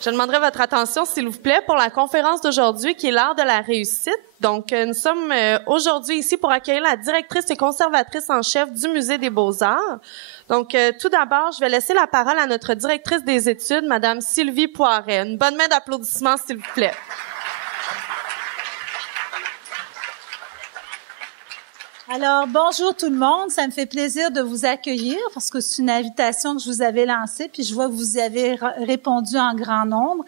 Je demanderai votre attention, s'il vous plaît, pour la conférence d'aujourd'hui qui est l'art de la réussite. Donc, nous sommes aujourd'hui ici pour accueillir la directrice et conservatrice en chef du Musée des Beaux-Arts. Donc, tout d'abord, je vais laisser la parole à notre directrice des études, Madame Sylvie Poiret. Une bonne main d'applaudissements, s'il vous plaît. Alors, bonjour tout le monde. Ça me fait plaisir de vous accueillir parce que c'est une invitation que je vous avais lancée, puis je vois que vous y avez répondu en grand nombre,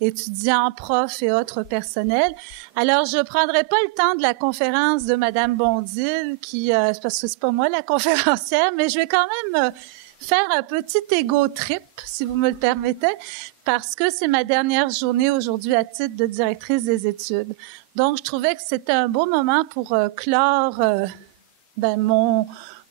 étudiants, profs et autres personnels. Alors, je prendrai pas le temps de la conférence de Madame Bondil, parce que c'est pas moi la conférencière, mais je vais quand même faire un petit ego trip, si vous me le permettez, parce que c'est ma dernière journée aujourd'hui à titre de directrice des études. Donc, je trouvais que c'était un beau moment pour clore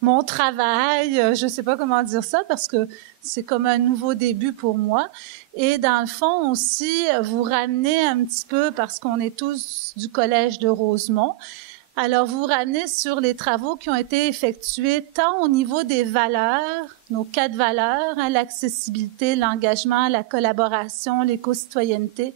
mon travail, je sais pas comment dire ça, parce que c'est comme un nouveau début pour moi. Et dans le fond aussi, vous ramener un petit peu, parce qu'on est tous du Collège de Rosemont, alors vous ramener sur les travaux qui ont été effectués tant au niveau des valeurs, nos 4 valeurs, l'accessibilité, l'engagement, la collaboration, l'éco-citoyenneté,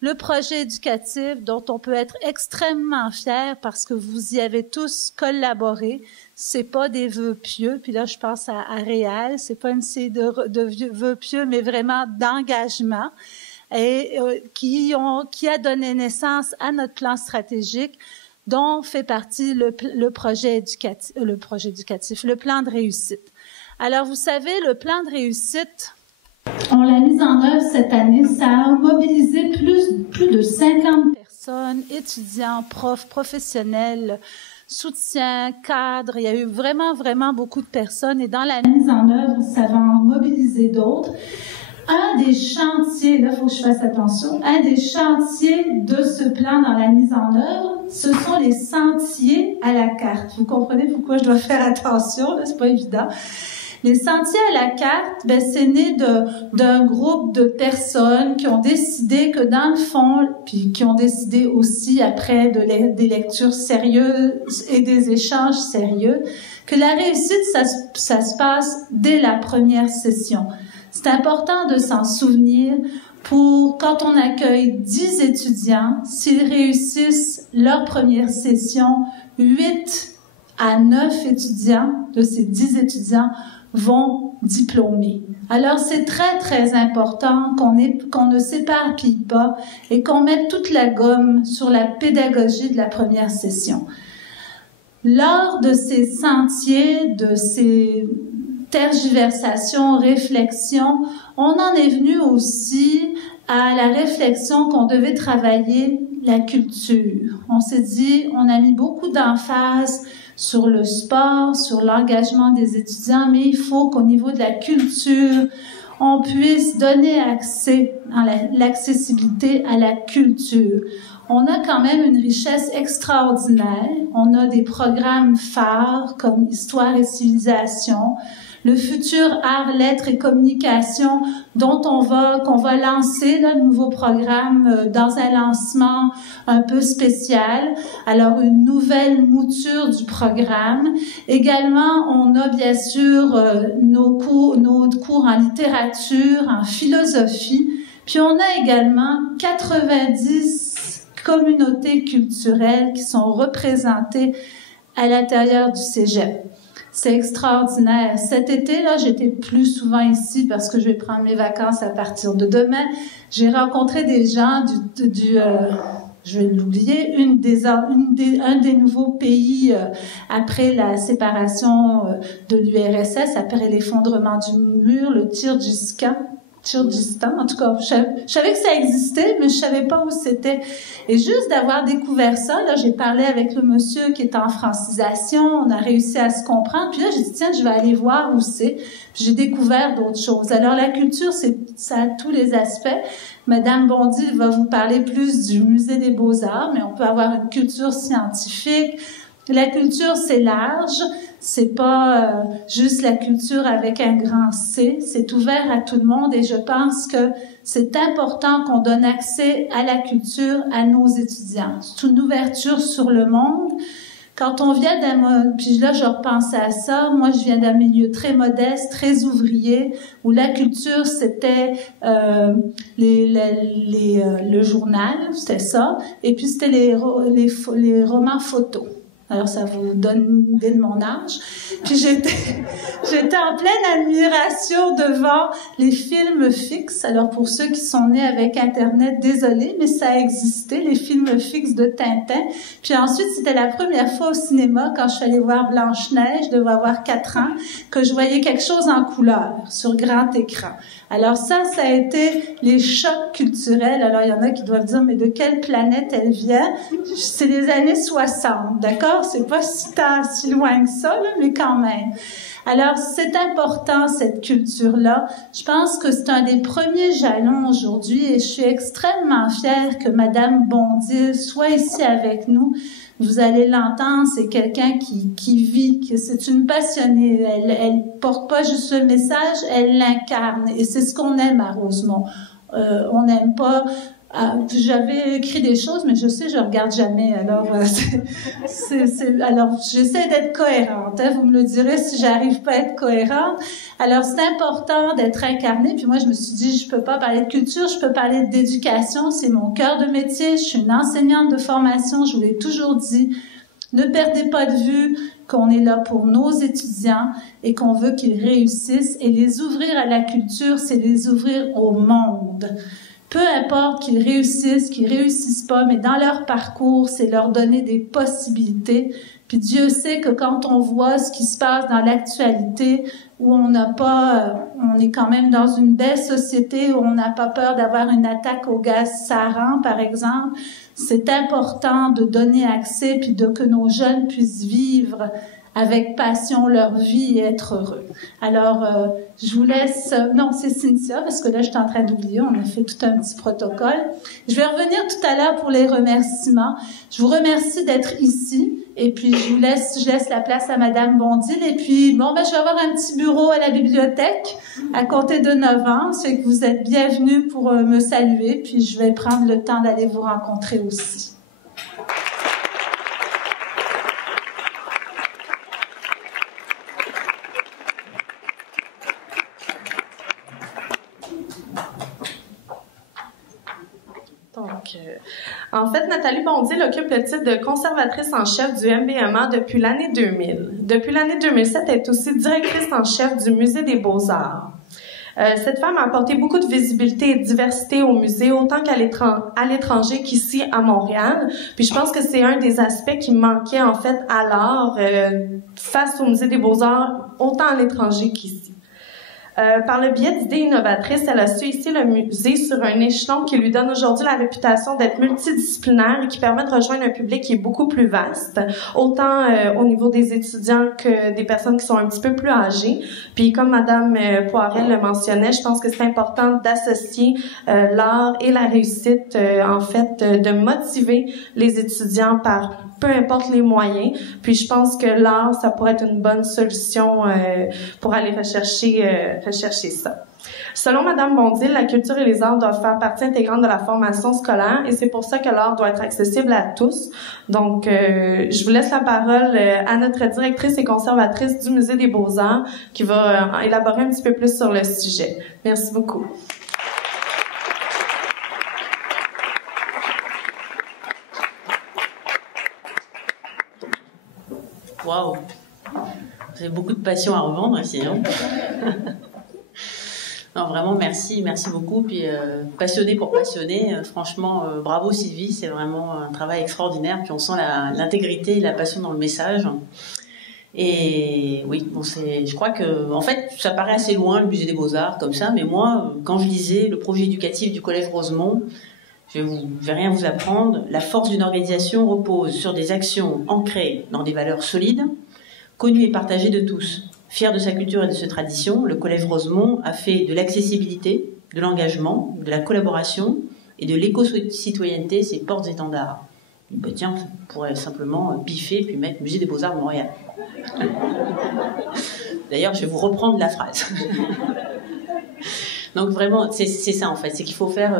le projet éducatif dont on peut être extrêmement fier parce que vous y avez tous collaboré. C'est pas des vœux pieux, puis là je pense à Réal, c'est pas une série de vœux pieux, mais vraiment d'engagement, et qui a donné naissance à notre plan stratégique, dont fait partie le plan de réussite. Alors vous savez, le plan de réussite, on l'a mis en œuvre cette année. Ça a mobilisé plus de 50 personnes, étudiants, profs, professionnels, soutien, cadres. Il y a eu vraiment, vraiment beaucoup de personnes. Et dans la mise en œuvre, ça va en mobiliser d'autres. Un des chantiers, là, il faut que je fasse attention, un des chantiers de ce plan dans la mise en œuvre, ce sont les sentiers à la carte. Vous comprenez pourquoi je dois faire attention, là, c'est pas évident. Les sentiers à la carte, c'est né d'un groupe de personnes qui ont décidé que dans le fond, puis qui ont décidé aussi après des lectures sérieuses et des échanges sérieux, que la réussite, ça se passe dès la première session. C'est important de s'en souvenir pour quand on accueille 10 étudiants, s'ils réussissent leur première session, 8 à 9 étudiants de ces 10 étudiants vont diplômer. Alors, c'est très, très important qu'on ne s'éparpille pas et qu'on mette toute la gomme sur la pédagogie de la première session. Lors de ces sentiers, de ces tergiversations, réflexions, on en est venu aussi à la réflexion qu'on devait travailler la culture. On s'est dit, on a mis beaucoup d'emphase sur le sport, sur l'engagement des étudiants, mais il faut qu'au niveau de la culture, on puisse donner accès, l'accessibilité à la culture. On a quand même une richesse extraordinaire. On a des programmes phares comme Histoire et civilisation, le futur art, lettres et communication qu'on va lancer, là, le nouveau programme dans un lancement un peu spécial. Alors, une nouvelle mouture du programme. Également, on a bien sûr nos cours en littérature, en philosophie. Puis, on a également 90 communautés culturelles qui sont représentées à l'intérieur du cégep. C'est extraordinaire. Cet été, là, j'étais plus souvent ici parce que je vais prendre mes vacances à partir de demain. J'ai rencontré des gens je vais l'oublier, un des nouveaux pays après la séparation de l'URSS, après l'effondrement du mur, le Kyrgyzstan. En tout cas, je savais que ça existait, mais je savais pas où c'était. Et juste d'avoir découvert ça, là, j'ai parlé avec le monsieur qui est en francisation, on a réussi à se comprendre, puis là, j'ai dit, tiens, je vais aller voir où c'est. Puis j'ai découvert d'autres choses. Alors, la culture, ça a tous les aspects. Madame Bondil va vous parler plus du Musée des Beaux-Arts, mais on peut avoir une culture scientifique. La culture, c'est large. C'est pas juste la culture avec un grand C, c'est ouvert à tout le monde et je pense que c'est important qu'on donne accès à la culture à nos étudiants. C'est une ouverture sur le monde. Quand on vient puis là je repensais à ça, moi je viens d'un milieu très modeste, très ouvrier, où la culture c'était le journal, c'était ça, et puis c'était les romans photos. Alors, ça vous donne une idée de mon âge. Puis j'étais en pleine admiration devant les films fixes. Alors, pour ceux qui sont nés avec Internet, désolé, mais ça a existé, les films fixes de Tintin. Puis ensuite, c'était la première fois au cinéma, quand je suis allée voir Blanche-Neige, je devais avoir 4 ans, que je voyais quelque chose en couleur, sur grand écran. Alors ça a été les chocs culturels. Alors, il y en a qui doivent dire, mais de quelle planète elle vient? C'est les années 60, d'accord? C'est pas si loin que ça, là, mais quand même. Alors, c'est important, cette culture-là. Je pense que c'est un des premiers jalons aujourd'hui et je suis extrêmement fière que Madame Bondil soit ici avec nous. Vous allez l'entendre, c'est quelqu'un qui vit, que c'est une passionnée. Elle porte pas juste le message, elle l'incarne. Et c'est ce qu'on aime à Rosemont. On n'aime pas... j'avais écrit des choses, mais je sais, je regarde jamais. Alors, alors j'essaie d'être cohérente. Hein, vous me le direz si j'arrive pas à être cohérente. Alors, c'est important d'être incarné. Puis moi, je me suis dit, je peux pas parler de culture, je peux parler d'éducation. C'est mon cœur de métier. Je suis une enseignante de formation. Je vous l'ai toujours dit. Ne perdez pas de vue qu'on est là pour nos étudiants et qu'on veut qu'ils réussissent. Et les ouvrir à la culture, c'est les ouvrir au monde. Peu importe qu'ils réussissent pas, mais dans leur parcours, c'est leur donner des possibilités. Puis Dieu sait que quand on voit ce qui se passe dans l'actualité, où on est quand même dans une belle société, où on n'a pas peur d'avoir une attaque au gaz sarin, par exemple, c'est important de donner accès puis que nos jeunes puissent vivre avec passion leur vie et être heureux. Alors, je vous laisse... Non, c'est Cynthia, parce que là, je suis en train d'oublier. On a fait tout un petit protocole. Je vais revenir tout à l'heure pour les remerciements. Je vous remercie d'être ici. Et puis, je laisse la place à Madame Bondil. Et puis, bon, je vais avoir un petit bureau à la bibliothèque à compter de 9 ans. C'est que vous êtes bienvenus pour me saluer. Puis, je vais prendre le temps d'aller vous rencontrer aussi. En fait, Nathalie Bondil occupe le titre de conservatrice en chef du MBMA depuis l'année 2000. Depuis l'année 2007, elle est aussi directrice en chef du Musée des Beaux-Arts. Cette femme a apporté beaucoup de visibilité et de diversité au musée, autant à l'étranger qu'ici à Montréal. Puis je pense que c'est un des aspects qui manquait en fait à l'art face au Musée des Beaux-Arts, autant à l'étranger qu'ici. Par le biais d'idées innovatrices, elle a su ici le musée sur un échelon qui lui donne aujourd'hui la réputation d'être multidisciplinaire et qui permet de rejoindre un public qui est beaucoup plus vaste, autant au niveau des étudiants que des personnes qui sont un petit peu plus âgées. Puis comme Madame Poirel le mentionnait, je pense que c'est important d'associer l'art et la réussite, en fait, de motiver les étudiants par peu importe les moyens. Puis je pense que l'art, ça pourrait être une bonne solution pour aller rechercher ça. Selon Madame Bondil, la culture et les arts doivent faire partie intégrante de la formation scolaire et c'est pour ça que l'art doit être accessible à tous. Donc, je vous laisse la parole à notre directrice et conservatrice du Musée des Beaux-Arts qui va élaborer un petit peu plus sur le sujet. Merci beaucoup. Waouh! Vous avez beaucoup de passion à revendre ici, hein? Non, vraiment, merci beaucoup. Puis, passionné pour passionner, franchement, bravo Sylvie, c'est vraiment un travail extraordinaire. Puis on sent l'intégrité et la passion dans le message. Et oui, bon, je crois que, en fait, ça paraît assez loin, le Musée des Beaux-Arts, comme ça, mais moi, quand je lisais le projet éducatif du Collège Rosemont, je vais rien vous apprendre. La force d'une organisation repose sur des actions ancrées dans des valeurs solides, connues et partagées de tous. Fier de sa culture et de ses traditions, le Collège Rosemont a fait de l'accessibilité, de l'engagement, de la collaboration et de l'éco-citoyenneté ses portes-étendards. Bah tiens, on pourrait simplement biffer puis mettre Musée des Beaux-Arts de Montréal. D'ailleurs, je vais vous reprendre la phrase. Donc vraiment, c'est ça en fait, c'est qu'il faut faire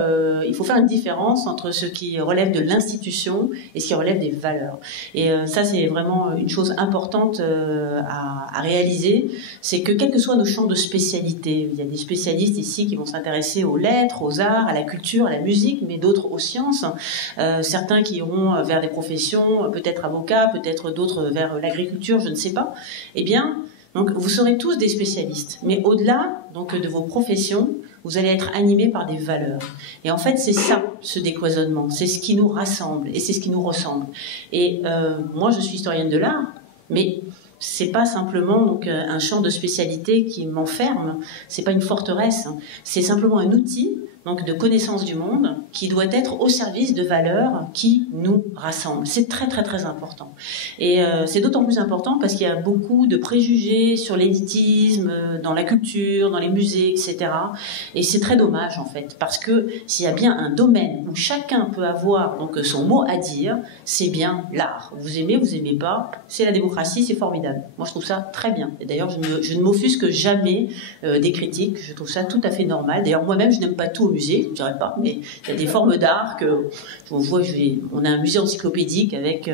une différence entre ce qui relève de l'institution et ce qui relève des valeurs. Et ça, c'est vraiment une chose importante à réaliser, c'est que quels que soient nos champs de spécialité, il y a des spécialistes ici qui vont s'intéresser aux lettres, aux arts, à la culture, à la musique, mais d'autres aux sciences. Certains qui iront vers des professions, peut-être avocats, peut-être d'autres vers l'agriculture, je ne sais pas. Eh bien, donc vous serez tous des spécialistes, mais au-delà donc de vos professions, vous allez être animés par des valeurs. Et en fait, c'est ça, ce décloisonnement, c'est ce qui nous rassemble et c'est ce qui nous ressemble. Et moi, je suis historienne de l'art, mais c'est pas simplement donc un champ de spécialité qui m'enferme, c'est pas une forteresse, hein. C'est simplement un outil donc de connaissance du monde qui doit être au service de valeurs qui nous rassemblent. C'est très très très important. Et c'est d'autant plus important parce qu'il y a beaucoup de préjugés sur l'élitisme dans la culture, dans les musées, etc. Et c'est très dommage en fait, parce que s'il y a bien un domaine où chacun peut avoir donc son mot à dire, c'est bien l'art. Vous aimez pas, c'est la démocratie, c'est formidable. Moi je trouve ça très bien. Et d'ailleurs je ne m'offusque jamais des critiques, je trouve ça tout à fait normal. D'ailleurs moi-même je n'aime pas tout au musée, je dirais pas, mais il y a des formes d'art que on a un musée encyclopédique avec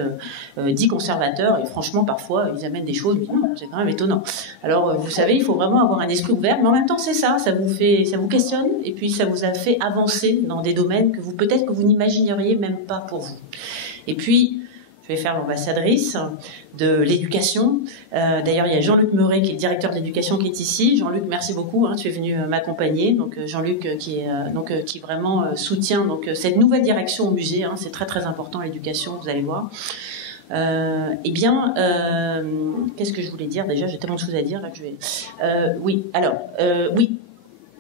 10 conservateurs et franchement parfois ils amènent des choses, c'est quand même étonnant. Alors vous savez, il faut vraiment avoir un esprit ouvert, mais en même temps c'est ça vous questionne et puis ça vous a fait avancer dans des domaines que peut-être que vous n'imagineriez même pas pour vous. Et puis je vais faire l'ambassadrice de l'éducation. D'ailleurs, il y a Jean-Luc Meuret, qui est le directeur de l'éducation, qui est ici. Jean-Luc, merci beaucoup. Tu es venu m'accompagner. Donc Jean-Luc, qui vraiment soutient donc cette nouvelle direction au musée. C'est très très important l'éducation. Vous allez voir. Qu'est-ce que je voulais dire déjà? J'ai tellement de choses à dire là que je vais. Oui.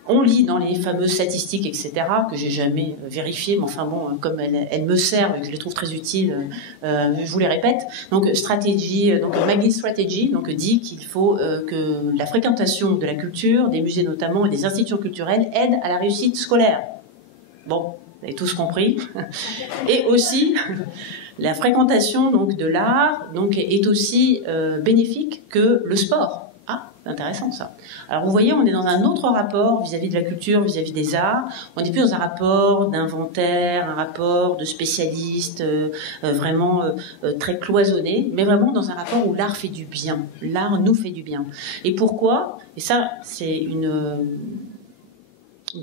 On lit dans les fameuses statistiques, etc., que j'ai jamais vérifiées, mais enfin bon, comme elles me servent et que je les trouve très utiles, je vous les répète. Donc Magnet Strategy, donc dit qu'il faut que la fréquentation de la culture, des musées notamment et des institutions culturelles aide à la réussite scolaire. Bon, vous avez tous compris. Et aussi, la fréquentation donc de l'art donc est aussi bénéfique que le sport. C'est intéressant ça. Alors vous voyez, on est dans un autre rapport vis-à-vis de la culture, vis-à-vis des arts. On n'est plus dans un rapport d'inventaire, un rapport de spécialistes, vraiment très cloisonné, mais vraiment dans un rapport où l'art fait du bien. L'art nous fait du bien. Et pourquoi? Et ça, c'est une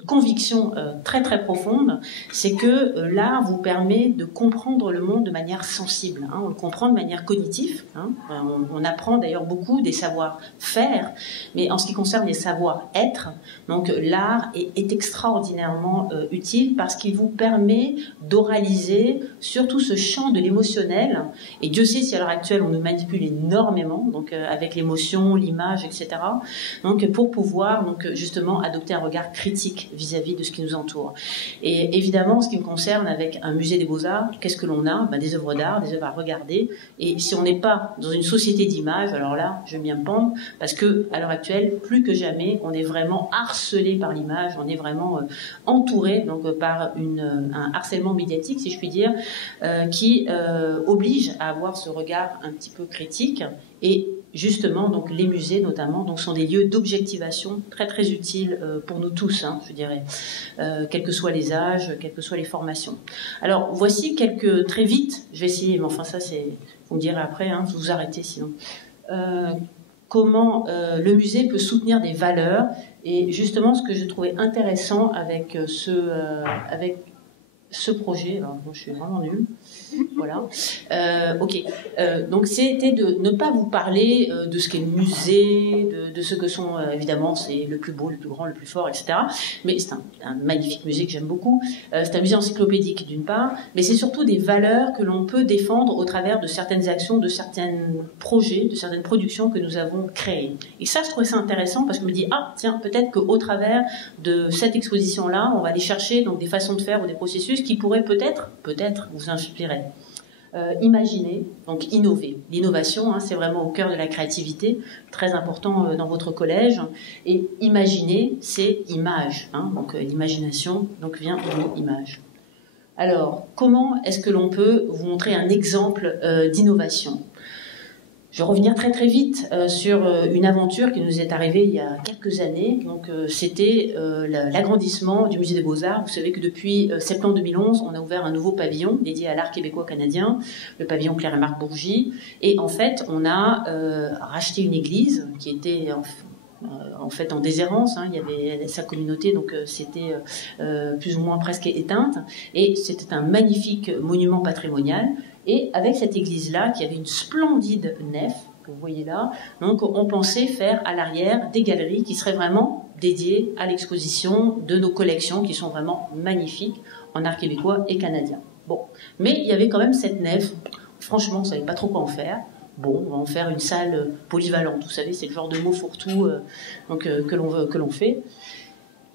conviction très très profonde, c'est que l'art vous permet de comprendre le monde de manière sensible. On le comprend de manière cognitive. On apprend d'ailleurs beaucoup des savoir-faire, mais en ce qui concerne les savoir-être, donc l'art est extraordinairement utile parce qu'il vous permet d'oraliser surtout ce champ de l'émotionnel. Et Dieu sait si à l'heure actuelle on nous manipule énormément, donc avec l'émotion, l'image, etc. Donc pour pouvoir donc justement adopter un regard critique vis-à-vis de ce qui nous entoure. Et évidemment, en ce qui me concerne, avec un musée des Beaux-Arts, qu'est-ce que l'on a? Des œuvres d'art, des œuvres à regarder. Et si on n'est pas dans une société d'images, alors là, je vais bien me pendre, parce que à l'heure actuelle, plus que jamais, on est vraiment harcelé par l'image, on est vraiment entouré donc par un harcèlement médiatique, si je puis dire, qui oblige à avoir ce regard un petit peu critique. Et justement, donc les musées notamment, donc sont des lieux d'objectivation très très utiles pour nous tous, je dirais, quels que soient les âges, quelles que soient les formations. Alors voici très vite, je vais essayer, mais enfin ça vous me direz après, vous arrêtez sinon. Comment le musée peut soutenir des valeurs, et justement ce que je trouvais intéressant avec ce projet, alors moi je suis vraiment nulle, voilà. Donc c'était de ne pas vous parler de ce qu'est le musée, de ce que sont évidemment c'est le plus beau, le plus grand, le plus fort, etc. Mais c'est un magnifique musée que j'aime beaucoup. C'est un musée encyclopédique d'une part, mais c'est surtout des valeurs que l'on peut défendre au travers de certaines actions, de certains projets, de certaines productions que nous avons créées. Et ça, je trouvais ça intéressant parce que je me dis tiens, peut-être qu'au travers de cette exposition-là, on va aller chercher donc des façons de faire ou des processus qui pourraient peut-être vous inspirer. Imaginer, donc innover. L'innovation, c'est vraiment au cœur de la créativité, très important dans votre collège. Et imaginer, c'est image. Donc l'imagination vient du mot image. Alors, comment est-ce que l'on peut vous montrer un exemple d'innovation? Je vais revenir très très vite sur une aventure qui nous est arrivée il y a quelques années. Donc c'était l'agrandissement du Musée des Beaux-Arts. Vous savez que depuis septembre 2011, on a ouvert un nouveau pavillon dédié à l'art québécois-canadien, le pavillon Claire et Marc Bourgie. Et en fait, on a racheté une église qui était en fait en déshérence, hein. Il y avait sa communauté, donc c'était plus ou moins presque éteinte. Et c'était un magnifique monument patrimonial. Et avec cette église-là, qui avait une splendide nef, que vous voyez là, donc on pensait faire à l'arrière des galeries qui seraient vraiment dédiées à l'exposition de nos collections, qui sont vraiment magnifiques en art québécois et canadien. Bon, mais il y avait quand même cette nef. Franchement, on ne savait pas trop quoi en faire. Bon, on va en faire une salle polyvalente. Vous savez, c'est le genre de mot fourre-tout que l'on fait.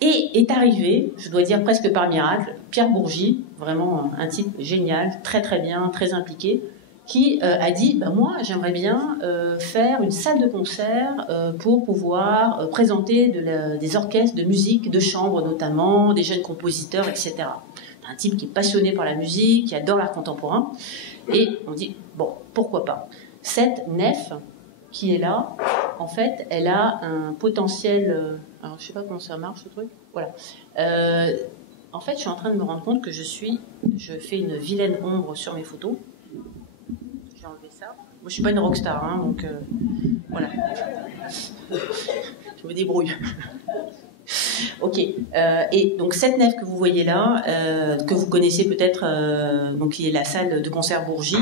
Et est arrivé, je dois dire presque par miracle, Pierre Bourgie, vraiment un type génial, très très bien, très impliqué, qui a dit moi j'aimerais bien faire une salle de concert pour pouvoir présenter des orchestres de musique de chambre notamment, des jeunes compositeurs, etc. Un type qui est passionné par la musique, qui adore l'art contemporain, et on dit bon, pourquoi pas. Cette nef qui est là, en fait, elle a un potentiel. Alors, je sais pas comment ça marche ce truc. Voilà. En fait, je suis en train de me rendre compte que je fais une vilaine ombre sur mes photos. Je vais enlever ça. Moi, je suis pas une rockstar, hein, donc voilà. Je me débrouille. Ok. Et donc cette nef que vous voyez là, que vous connaissez peut-être, donc qui est la salle de concert Bourgie,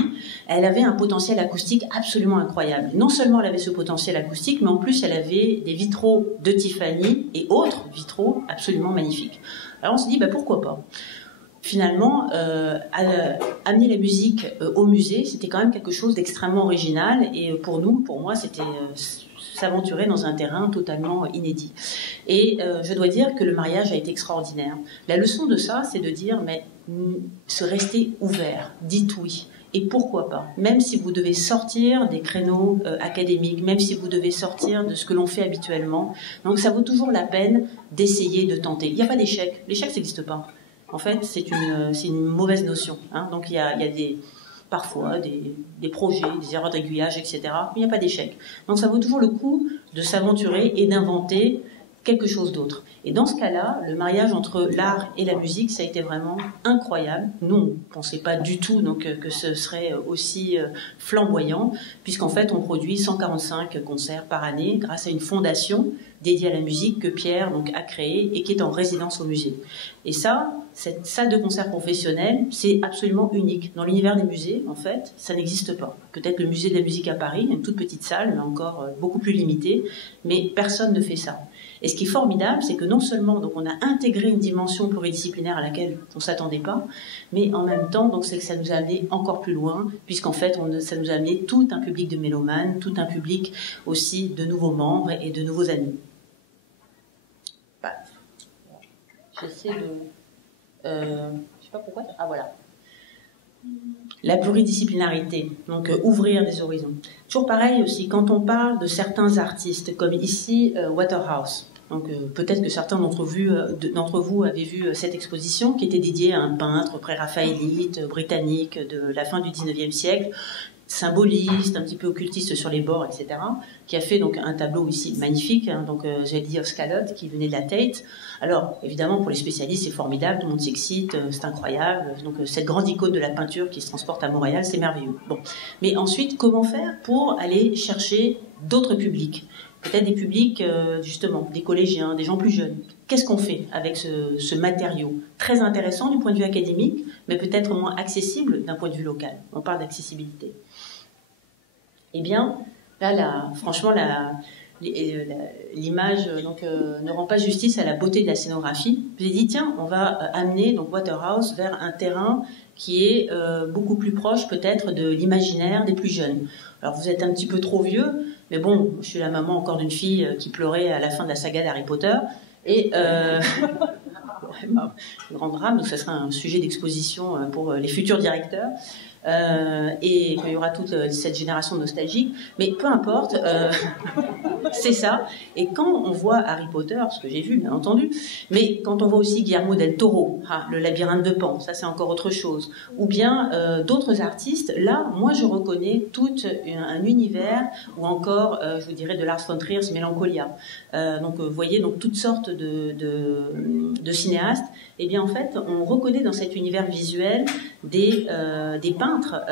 elle avait un potentiel acoustique absolument incroyable. Non seulement elle avait ce potentiel acoustique, mais en plus elle avait des vitraux de Tiffany et autres vitraux absolument magnifiques. Alors on s'est dit pourquoi pas. Finalement, amener la musique au musée, c'était quand même quelque chose d'extrêmement original, et pour moi, c'était s'aventurer dans un terrain totalement inédit. Et je dois dire que le mariage a été extraordinaire. La leçon de ça, c'est de dire, se rester ouvert, dites oui. Et pourquoi pas, même si vous devez sortir des créneaux académiques, même si vous devez sortir de ce que l'on fait habituellement. Donc ça vaut toujours la peine d'essayer, de tenter. Il n'y a pas d'échec. L'échec, ça n'existe pas. En fait, c'est une mauvaise notion. Hein. Donc il y a parfois des projets, des erreurs d'aiguillage, etc. Mais il n'y a pas d'échec. Donc ça vaut toujours le coup de s'aventurer et d'inventer quelque chose d'autre. Et dans ce cas-là, le mariage entre l'art et la musique, ça a été vraiment incroyable. Nous, on ne pensait pas du tout que ce serait aussi flamboyant, puisqu'en fait, on produit 145 concerts par année grâce à une fondation dédiée à la musique que Pierre a créée et qui est en résidence au musée. Et ça, cette salle de concert professionnelle, c'est absolument unique. Dans l'univers des musées, en fait, ça n'existe pas. Peut-être le musée de la musique à Paris, une toute petite salle, mais encore beaucoup plus limitée, mais personne ne fait ça. Et ce qui est formidable, c'est que non seulement on a intégré une dimension pluridisciplinaire à laquelle on ne s'attendait pas, mais en même temps, c'est que ça nous a amené encore plus loin, puisqu'en fait, ça nous a amené tout un public de mélomanes, tout un public aussi de nouveaux membres et de nouveaux amis. J'essaie de... je ne sais pas pourquoi... Ah, voilà. La pluridisciplinarité, donc ouvrir des horizons. Toujours pareil aussi, quand on parle de certains artistes, comme ici Waterhouse, donc peut-être que certains d'entre vous avaient vu cette exposition qui était dédiée à un peintre pré-raphaélite britannique de la fin du 19e siècle, symboliste, un petit peu occultiste sur les bords, etc., qui a fait donc un tableau ici magnifique, hein, donc j'ai dit of Scalot, qui venait de la Tate. Alors évidemment pour les spécialistes c'est formidable, tout le monde s'excite, c'est incroyable, donc cette grande icône de la peinture qui se transporte à Montréal, c'est merveilleux. Bon, mais ensuite comment faire pour aller chercher d'autres publics, peut-être des publics justement, des collégiens, des gens plus jeunes. Qu'est-ce qu'on fait avec ce matériau très intéressant du point de vue académique, mais peut-être moins accessible d'un point de vue local. On parle d'accessibilité. Eh bien, là, franchement, l'image ne rend pas justice à la beauté de la scénographie. J'ai dit, tiens, on va amener Waterhouse vers un terrain qui est beaucoup plus proche peut-être de l'imaginaire des plus jeunes. Alors, vous êtes un petit peu trop vieux, mais bon, je suis la maman encore d'une fille qui pleurait à la fin de la saga d'Harry Potter. Et grand drame, donc ça sera un sujet d'exposition pour les futurs directeurs. et il y aura toute cette génération nostalgique, mais peu importe, c'est ça. Et quand on voit Harry Potter, ce que j'ai vu bien entendu, mais quand on voit aussi Guillermo del Toro, le labyrinthe de Pan, ça c'est encore autre chose, ou bien d'autres artistes, là moi je reconnais tout un univers, ou encore je vous dirais de Lars von Trier's Mélancolia. Donc vous voyez donc toutes sortes de cinéastes, et bien en fait on reconnaît dans cet univers visuel des peintres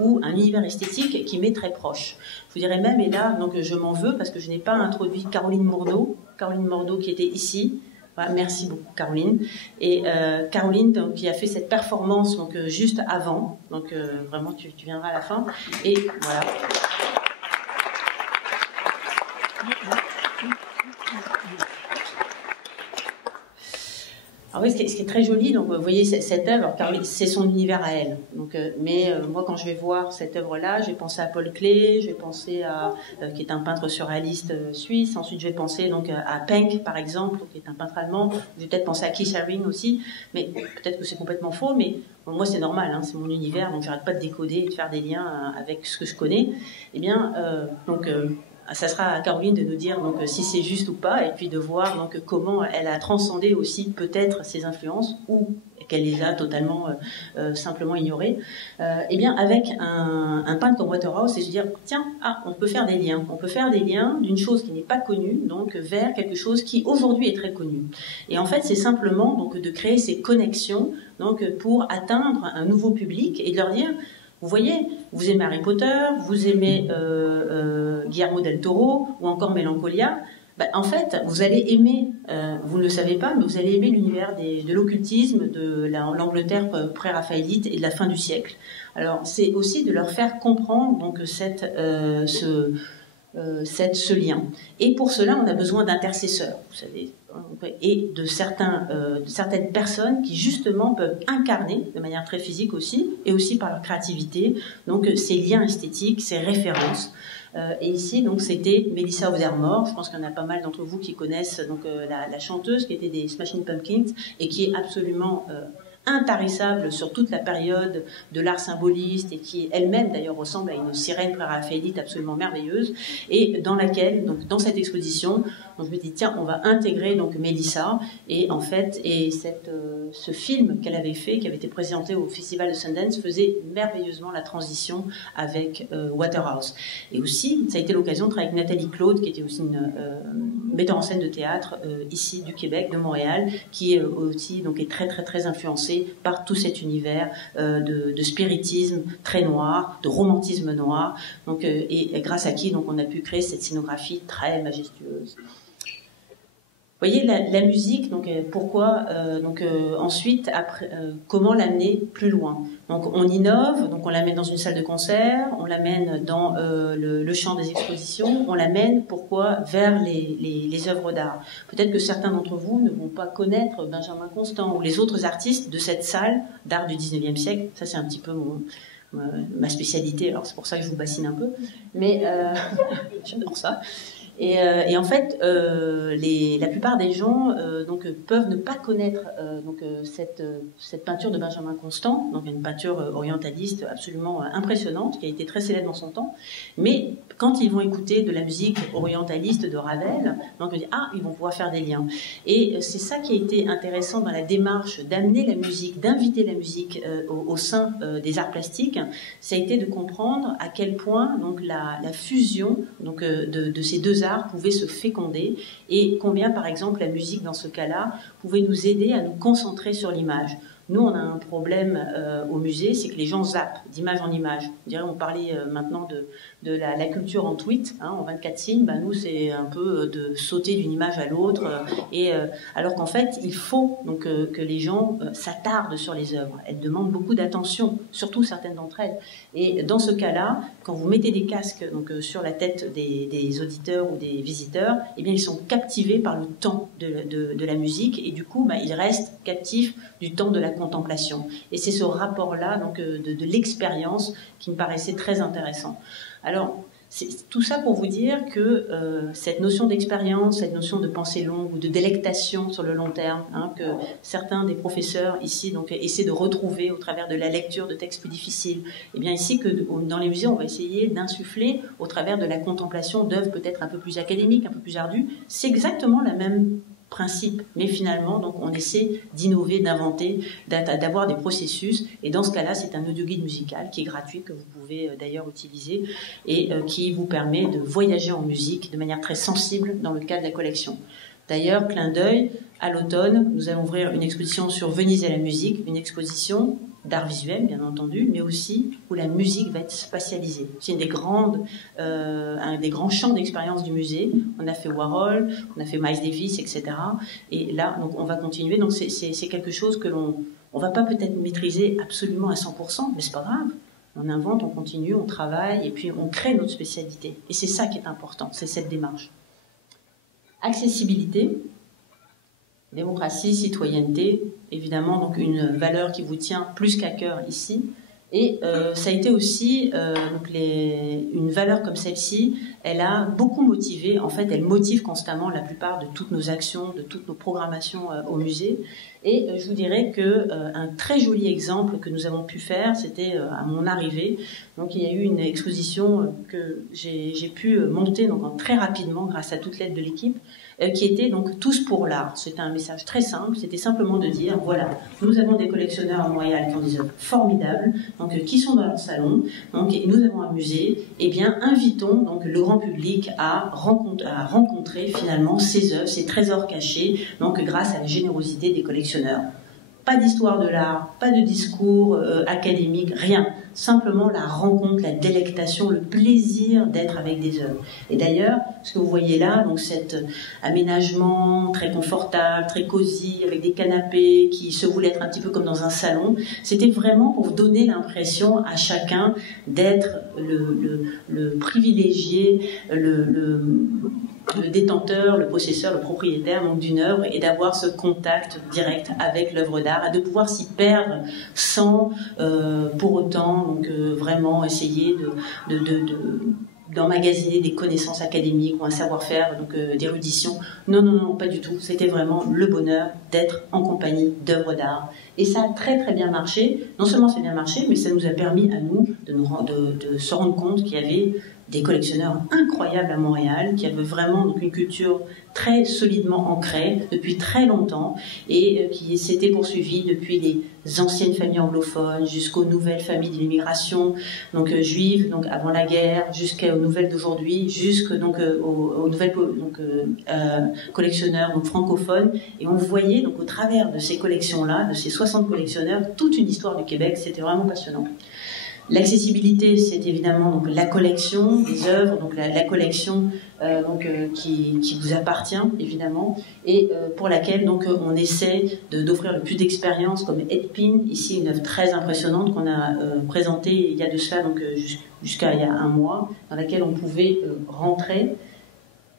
ou un univers esthétique qui m'est très proche. Je vous dirais même, et là donc je m'en veux parce que je n'ai pas introduit Caroline Mordeau qui était ici. Voilà, merci beaucoup Caroline. Et Caroline donc, qui a fait cette performance donc juste avant, donc vraiment tu viendras à la fin. Et voilà. Alors oui, ce qui est très joli, donc vous voyez cette œuvre, car c'est son univers à elle. Donc, moi, quand je vais voir cette œuvre-là, je vais penser à Paul Klee, je vais penser à qui est un peintre surréaliste suisse. Ensuite, je vais penser donc à Penck, par exemple, qui est un peintre allemand. Je vais peut-être penser à Keith Haring aussi, mais peut-être que c'est complètement faux. Mais bon, moi, c'est normal, hein, c'est mon univers, donc j'arrête pas de décoder et de faire des liens avec ce que je connais. Eh bien, ça sera à Caroline de nous dire donc si c'est juste ou pas, et puis de voir donc comment elle a transcendé aussi peut-être ses influences ou qu'elle les a totalement simplement ignorées. Eh bien avec un peintre comme Waterhouse, c'est de se dire tiens, on peut faire des liens d'une chose qui n'est pas connue donc vers quelque chose qui aujourd'hui est très connu. Et en fait c'est simplement donc de créer ces connexions donc pour atteindre un nouveau public et de leur dire vous voyez, vous aimez Harry Potter, vous aimez Guillermo del Toro ou encore Mélancolia, en fait, vous allez aimer, vous ne le savez pas, mais vous allez aimer l'univers de l'occultisme, de l'Angleterre pré-raphaélite et de la fin du siècle. Alors, c'est aussi de leur faire comprendre donc ce lien. Et pour cela, on a besoin d'intercesseurs, vous savez, et de certaines personnes qui justement peuvent incarner de manière très physique aussi, et aussi par leur créativité, donc ces liens esthétiques, ces références. Et ici, donc, c'était Melissa Othermore. Je pense qu'il y en a pas mal d'entre vous qui connaissent donc la chanteuse qui était des Smashing Pumpkins et qui est absolument intarissable sur toute la période de l'art symboliste et qui elle-même d'ailleurs ressemble à une sirène pré-raphaélite absolument merveilleuse et dans laquelle, donc dans cette exposition, donc je me dis tiens on va intégrer donc Melissa et en fait ce film qu'elle avait fait, qui avait été présenté au Festival de Sundance, faisait merveilleusement la transition avec Waterhouse. Et aussi ça a été l'occasion de travailler avec Nathalie Claude qui était aussi une metteur en scène de théâtre ici du Québec, de Montréal, qui aussi donc est très très très influencée par tout cet univers de spiritisme très noir, de romantisme noir, donc, et grâce à qui donc, on a pu créer cette scénographie très majestueuse. Vous voyez la musique, donc pourquoi ensuite après comment l'amener plus loin. Donc on innove, donc on l'amène dans une salle de concert, on l'amène dans le champ des expositions, on l'amène pourquoi vers les œuvres d'art. Peut-être que certains d'entre vous ne vont pas connaître Benjamin Constant ou les autres artistes de cette salle d'art du 19e siècle. Ça c'est un petit peu ma spécialité, alors c'est pour ça que je vous bassine un peu, mais j'adore ça. Et en fait, la plupart des gens donc peuvent ne pas connaître cette peinture de Benjamin Constant, donc une peinture orientaliste absolument impressionnante qui a été très célèbre dans son temps. Mais quand ils vont écouter de la musique orientaliste de Ravel, donc ils vont pouvoir faire des liens. Et c'est ça qui a été intéressant dans la démarche d'amener la musique, d'inviter la musique au sein des arts plastiques. Ça a été de comprendre à quel point donc la fusion donc de ces deux arts pouvait se féconder et combien, par exemple, la musique, dans ce cas-là, pouvait nous aider à nous concentrer sur l'image. Nous, on a un problème au musée, c'est que les gens zappent d'image en image. On parlait maintenant de la culture en tweet, en 24 signes. Nous, c'est un peu de sauter d'une image à l'autre. Alors qu'en fait, il faut donc, que les gens s'attardent sur les œuvres. Elles demandent beaucoup d'attention, surtout certaines d'entre elles. Et dans ce cas-là, quand vous mettez des casques donc, sur la tête des auditeurs ou des visiteurs, eh bien, ils sont captivés par le temps de la musique. Et du coup, ils restent captifs du temps de la contemplation. Et c'est ce rapport-là donc de l'expérience qui me paraissait très intéressant. Alors, C'est tout ça pour vous dire que cette notion d'expérience, cette notion de pensée longue ou de délectation sur le long terme, hein, que certains des professeurs ici donc essaient de retrouver au travers de la lecture de textes plus difficiles, et bien ici que dans les musées on va essayer d'insuffler au travers de la contemplation d'œuvres peut-être un peu plus académiques, un peu plus ardues. C'est exactement la même principe, mais finalement donc on essaie d'innover, d'inventer, d'avoir des processus, et dans ce cas-là c'est un audio-guide musical qui est gratuit, que vous pouvez d'ailleurs utiliser, et qui vous permet de voyager en musique de manière très sensible dans le cadre de la collection. D'ailleurs, clin d'œil, à l'automne, nous allons ouvrir une exposition sur Venise et la musique, une exposition d'art visuel, bien entendu, mais aussi où la musique va être spatialisée. C'est un des grands champs d'expérience du musée. On a fait Warhol, on a fait Miles Davis, etc. Et là, donc, on va continuer. Donc, c'est quelque chose que on va pas peut-être maîtriser absolument à 100%, mais c'est pas grave. On invente, on continue, on travaille, et puis on crée notre spécialité. Et c'est ça qui est important, c'est cette démarche. Accessibilité, démocratie, citoyenneté, évidemment, donc une valeur qui vous tient plus qu'à cœur ici. Et ça a été aussi, une valeur comme celle-ci, elle a beaucoup motivé, en fait, elle motive constamment la plupart de toutes nos actions, de toutes nos programmations au musée. Et je vous dirais qu'un très joli exemple que nous avons pu faire, c'était à mon arrivée. Donc il y a eu une exposition que j'ai pu monter donc, très rapidement grâce à toute l'aide de l'équipe, qui était donc tous pour l'art. C'était un message très simple, c'était simplement de dire, voilà, nous avons des collectionneurs à Montréal qui ont des œuvres formidables, donc qui sont dans leur salon, donc et nous avons un musée, et bien invitons donc le grand public à rencontrer finalement ces œuvres, ces trésors cachés, donc grâce à la générosité des collectionneurs. Pas d'histoire de l'art, pas de discours académique, rien. Simplement la rencontre, la délectation, le plaisir d'être avec des œuvres. Et d'ailleurs, ce que vous voyez là, donc cet aménagement très confortable, très cosy, avec des canapés qui se voulaient être un petit peu comme dans un salon, c'était vraiment pour donner l'impression à chacun d'être le privilégié, le détenteur, le possesseur, le propriétaire donc d'une œuvre, et d'avoir ce contact direct avec l'œuvre d'art, et de pouvoir s'y perdre sans pour autant donc vraiment essayer d'emmagasiner des connaissances académiques ou un savoir-faire donc d'érudition. Non, pas du tout. C'était vraiment le bonheur d'être en compagnie d'œuvres d'art. Et ça a très très bien marché. Non seulement ça a bien marché, mais ça nous a permis à nous de se rendre compte qu'il y avait des collectionneurs incroyables à Montréal, qui avaient vraiment donc une culture très solidement ancrée depuis très longtemps, et qui s'était poursuivie depuis les anciennes familles anglophones jusqu'aux nouvelles familles de l'immigration, donc juives, donc avant la guerre, jusqu'aux nouvelles d'aujourd'hui, jusqu'aux nouvelles collectionneurs donc francophones. Et on voyait donc au travers de ces collections-là, de ces 60 collectionneurs, toute une histoire du Québec. C'était vraiment passionnant. L'accessibilité, c'est évidemment donc la collection des œuvres, donc la collection qui vous appartient évidemment, et pour laquelle donc on essaie d'offrir le plus d'expériences, comme Edpin, ici une œuvre très impressionnante qu'on a présentée il y a de cela donc jusqu'à il y a un mois, dans laquelle on pouvait rentrer.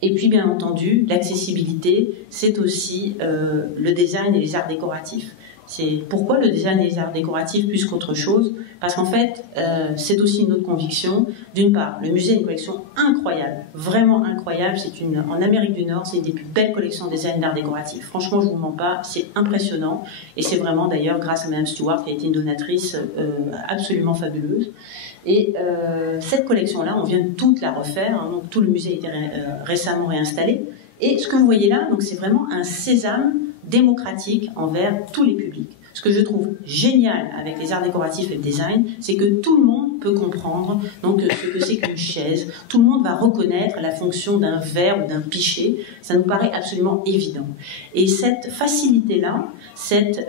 Et puis bien entendu, l'accessibilité, c'est aussi le design et les arts décoratifs. C'est pourquoi le design et les arts décoratifs plus qu'autre chose, parce qu'en fait, c'est aussi une autre conviction. D'une part, le musée a une collection incroyable, vraiment incroyable. En Amérique du Nord, c'est une des plus belles collections de design d'art décoratif. Franchement, je vous mens pas, c'est impressionnant. Et c'est vraiment d'ailleurs grâce à Madame Stewart, qui a été une donatrice absolument fabuleuse. Et cette collection-là, on vient de toute la refaire, hein, donc tout le musée a été récemment réinstallé. Et ce que vous voyez là, donc c'est vraiment un sésame démocratique envers tous les publics. Ce que je trouve génial avec les arts décoratifs et le design, c'est que tout le monde peut comprendre donc ce que c'est qu'une chaise. Tout le monde va reconnaître la fonction d'un verre ou d'un pichet. Ça nous paraît absolument évident. Et cette facilité-là, cette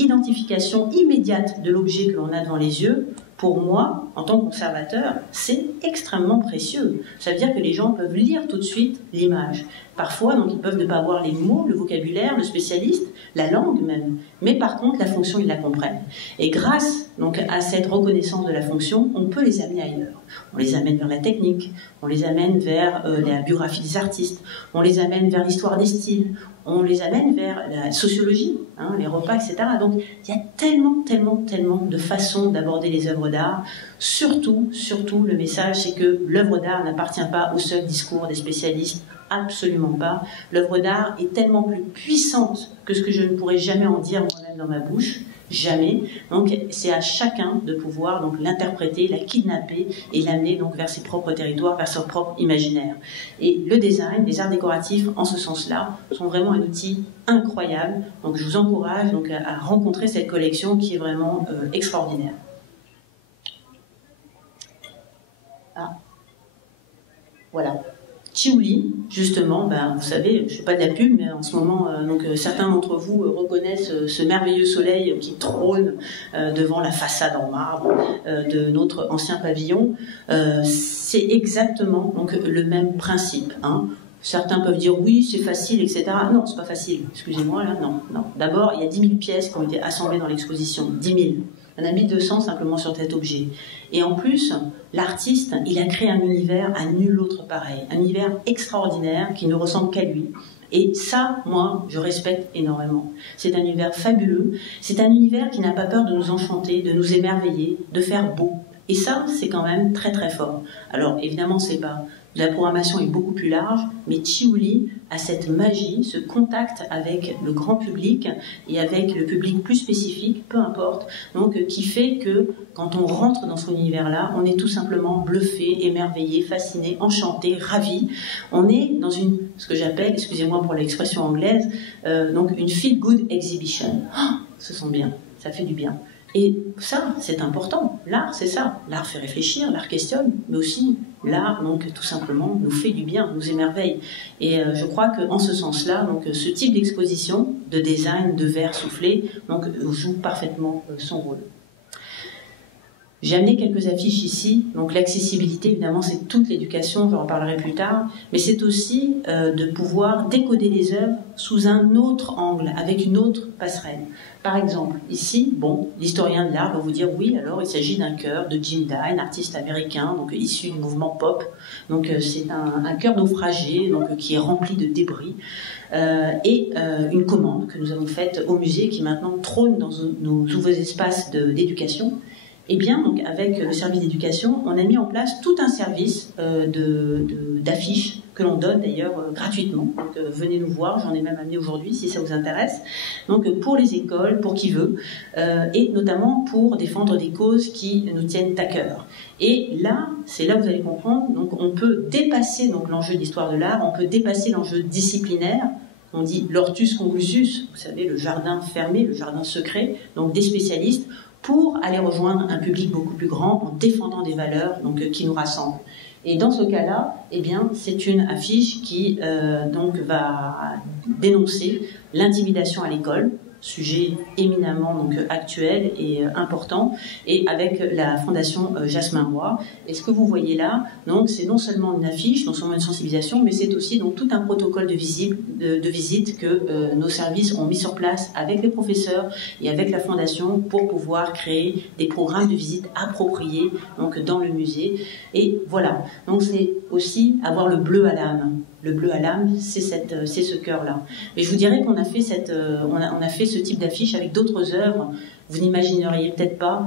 identification immédiate de l'objet que l'on a devant les yeux, pour moi, en tant que conservateur, c'est extrêmement précieux. Ça veut dire que les gens peuvent lire tout de suite l'image. Parfois, donc, ils peuvent ne pas avoir les mots, le vocabulaire, le spécialiste, la langue même. Mais par contre, la fonction, ils la comprennent. Et grâce donc, à cette reconnaissance de la fonction, on peut les amener ailleurs. On les amène vers la technique, on les amène vers la biographie des artistes, on les amène vers l'histoire des styles, on les amène vers la sociologie, hein, les repas, etc. Donc il y a tellement de façons d'aborder les œuvres d'art. Surtout, le message, c'est que l'œuvre d'art n'appartient pas au seul discours des spécialistes, absolument pas. L'œuvre d'art est tellement plus puissante que ce que je ne pourrais jamais en dire moi-même dans ma bouche. Jamais. Donc c'est à chacun de pouvoir donc l'interpréter, la kidnapper et l'amener donc vers ses propres territoires, vers son propre imaginaire. Et le design, les arts décoratifs en ce sens-là sont vraiment un outil incroyable. Donc je vous encourage donc à rencontrer cette collection qui est vraiment extraordinaire. Ah. Voilà. Thiouli, justement, vous savez, je ne fais pas de la pub, mais en ce moment, certains d'entre vous reconnaissent ce merveilleux soleil qui trône devant la façade en marbre de notre ancien pavillon. C'est exactement donc, le même principe. Hein. Certains peuvent dire oui, c'est facile, etc. Non, c'est pas facile. Excusez-moi, là, non. D'abord, il y a 10 000 pièces qui ont été assemblées dans l'exposition. 10 000. Il y en a 1200 simplement sur cet objet. Et en plus, l'artiste, il a créé un univers à nul autre pareil. Un univers extraordinaire qui ne ressemble qu'à lui. Et ça, moi, je respecte énormément. C'est un univers fabuleux. C'est un univers qui n'a pas peur de nous enchanter, de nous émerveiller, de faire beau. Et ça, c'est quand même très fort. Alors, évidemment, c'est pas... La programmation est beaucoup plus large, mais Thiouli a cette magie, ce contact avec le grand public et avec le public plus spécifique, peu importe, donc qui fait que quand on rentre dans son univers-là, on est tout simplement bluffé, émerveillé, fasciné, enchanté, ravi. On est dans ce que j'appelle, excusez-moi pour l'expression anglaise, donc une feel-good exhibition. Oh, ça sent bien, ça fait du bien. Et ça, c'est important. L'art, c'est ça. L'art fait réfléchir, l'art questionne, mais aussi l'art, donc, tout simplement, nous fait du bien, nous émerveille. Et je crois qu'en ce sens-là, donc, ce type d'exposition, de design, de verre soufflé, donc, joue parfaitement son rôle. J'ai amené quelques affiches ici. Donc l'accessibilité, évidemment, c'est toute l'éducation, j'en reparlerai plus tard, mais c'est aussi de pouvoir décoder les œuvres sous un autre angle, avec une autre passerelle. Par exemple, ici, l'historien de l'art va vous dire oui, alors il s'agit d'un chœur de Jim Dine, artiste américain, donc issu du mouvement pop. Donc c'est un chœur naufragé, donc qui est rempli de débris, et une commande que nous avons faite au musée qui maintenant trône dans nos nouveaux espaces d'éducation. Eh bien, donc, avec le service d'éducation, on a mis en place tout un service d'affiches que l'on donne d'ailleurs gratuitement. Donc, venez nous voir, j'en ai même amené aujourd'hui si ça vous intéresse. Donc, pour les écoles, pour qui veut, et notamment pour défendre des causes qui nous tiennent à cœur. Et là, c'est là que vous allez comprendre, donc on peut dépasser donc l'enjeu d'histoire de l'art, on peut dépasser l'enjeu disciplinaire. On dit l'hortus conclusus, vous savez, le jardin fermé, le jardin secret, donc des spécialistes, pour aller rejoindre un public beaucoup plus grand en défendant des valeurs donc, qui nous rassemblent. Et dans ce cas-là, eh bien, c'est une affiche qui donc, va dénoncer l'intimidation à l'école, sujet éminemment donc, actuel et important, et avec la fondation Jasmin Roy. Et ce que vous voyez là, donc, c'est non seulement une affiche, non seulement une sensibilisation, mais c'est aussi donc, tout un protocole de visite que nos services ont mis sur place avec les professeurs et avec la fondation pour pouvoir créer des programmes de visite appropriés donc, dans le musée. Et voilà, donc c'est aussi avoir le bleu à l'âme. Le bleu à l'âme, c'est ce cœur-là. Mais je vous dirais qu'on a fait on a fait ce type d'affiche avec d'autres œuvres. Vous n'imagineriez peut-être pas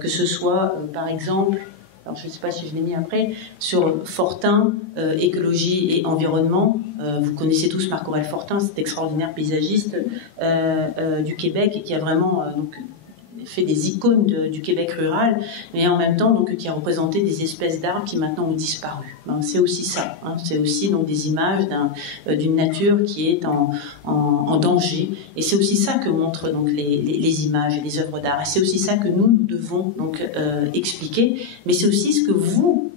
que ce soit, par exemple, alors je ne sais pas si je l'ai mis après, sur Fortin, écologie et environnement. Vous connaissez tous Marc-Aurèle Fortin, cet extraordinaire paysagiste du Québec et qui a vraiment fait des icônes du Québec rural, mais en même temps donc, qui a représenté des espèces d'arbres qui maintenant ont disparu. C'est aussi ça, hein, c'est aussi donc, des images d'une nature qui est en danger, et c'est aussi ça que montrent donc, les images et les œuvres d'art, et c'est aussi ça que nous devons donc, expliquer, mais c'est aussi ce que vous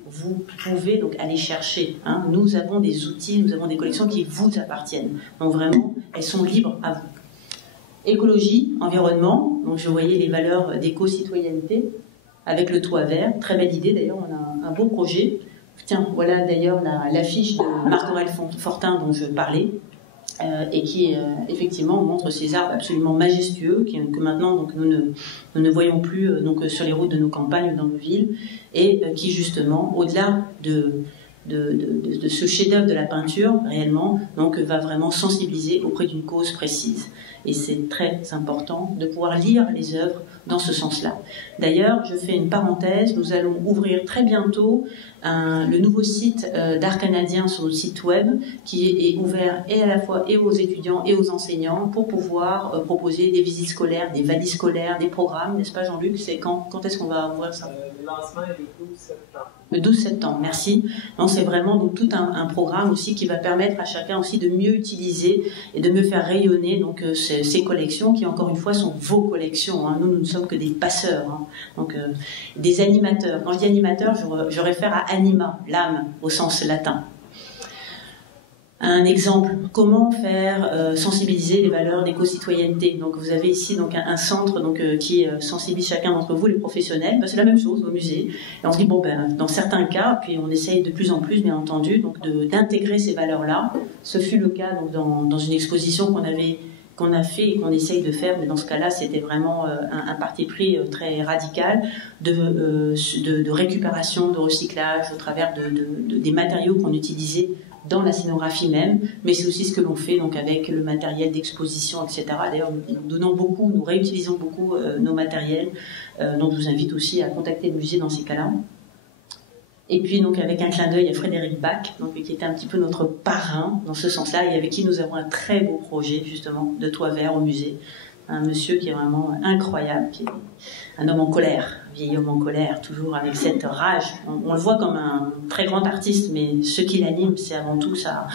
pouvez donc aller chercher. Hein. Nous avons des outils, nous avons des collections qui vous appartiennent, donc vraiment, elles sont libres à vous. Écologie, environnement, donc je voyais les valeurs d'éco-citoyenneté avec le toit vert, très belle idée d'ailleurs, on a un beau projet. Tiens, voilà d'ailleurs l'affiche de Marc-Aurèle Fortin dont je parlais et qui effectivement montre ces arbres absolument majestueux que maintenant donc, nous ne voyons plus donc, sur les routes de nos campagnes ou dans nos villes et qui justement, au-delà de ce chef-d'œuvre de la peinture, réellement, donc va vraiment sensibiliser auprès d'une cause précise. Et c'est très important de pouvoir lire les œuvres dans ce sens-là. D'ailleurs, je fais une parenthèse, nous allons ouvrir très bientôt le nouveau site d'Art Canadien sur notre site web, qui est ouvert et à la fois et aux étudiants et aux enseignants pour pouvoir proposer des visites scolaires, des valises scolaires, des programmes, n'est-ce pas Jean-Luc? C'est quand est-ce qu'on va ouvrir ça? Le lancement est le 12 septembre. Le 12 septembre, merci. C'est vraiment donc tout un programme aussi qui va permettre à chacun aussi de mieux utiliser et de mieux faire rayonner donc ces collections qui, encore une fois, sont vos collections. Hein. Nous ne sommes que des passeurs, hein. Donc des animateurs. Quand je dis animateur, je réfère à anima, l'âme, au sens latin. Un exemple, comment faire sensibiliser les valeurs d'éco-citoyenneté. Donc vous avez ici donc un centre donc qui sensibilise chacun d'entre vous, les professionnels. C'est la même chose au musée. Et on se dit bon dans certains cas, puis on essaye de plus en plus bien entendu donc d'intégrer ces valeurs-là. Ce fut le cas donc dans une exposition qu'on a fait et qu'on essaye de faire, mais dans ce cas-là, c'était vraiment un parti pris très radical de récupération, de recyclage au travers des matériaux qu'on utilisait dans la scénographie même, mais c'est aussi ce que l'on fait donc avec le matériel d'exposition, etc. D'ailleurs, nous réutilisons beaucoup nos matériels, donc je vous invite aussi à contacter le musée dans ces cas-là. Et puis donc avec un clin d'œil à Frédéric Bach, donc, qui était un petit peu notre parrain dans ce sens-là, et avec qui nous avons un très beau projet justement de toit vert au musée. Un monsieur qui est vraiment incroyable, qui est un homme en colère, un vieil homme en colère, toujours avec cette rage. On le voit comme un très grand artiste, mais ce qui l'anime, c'est avant tout sa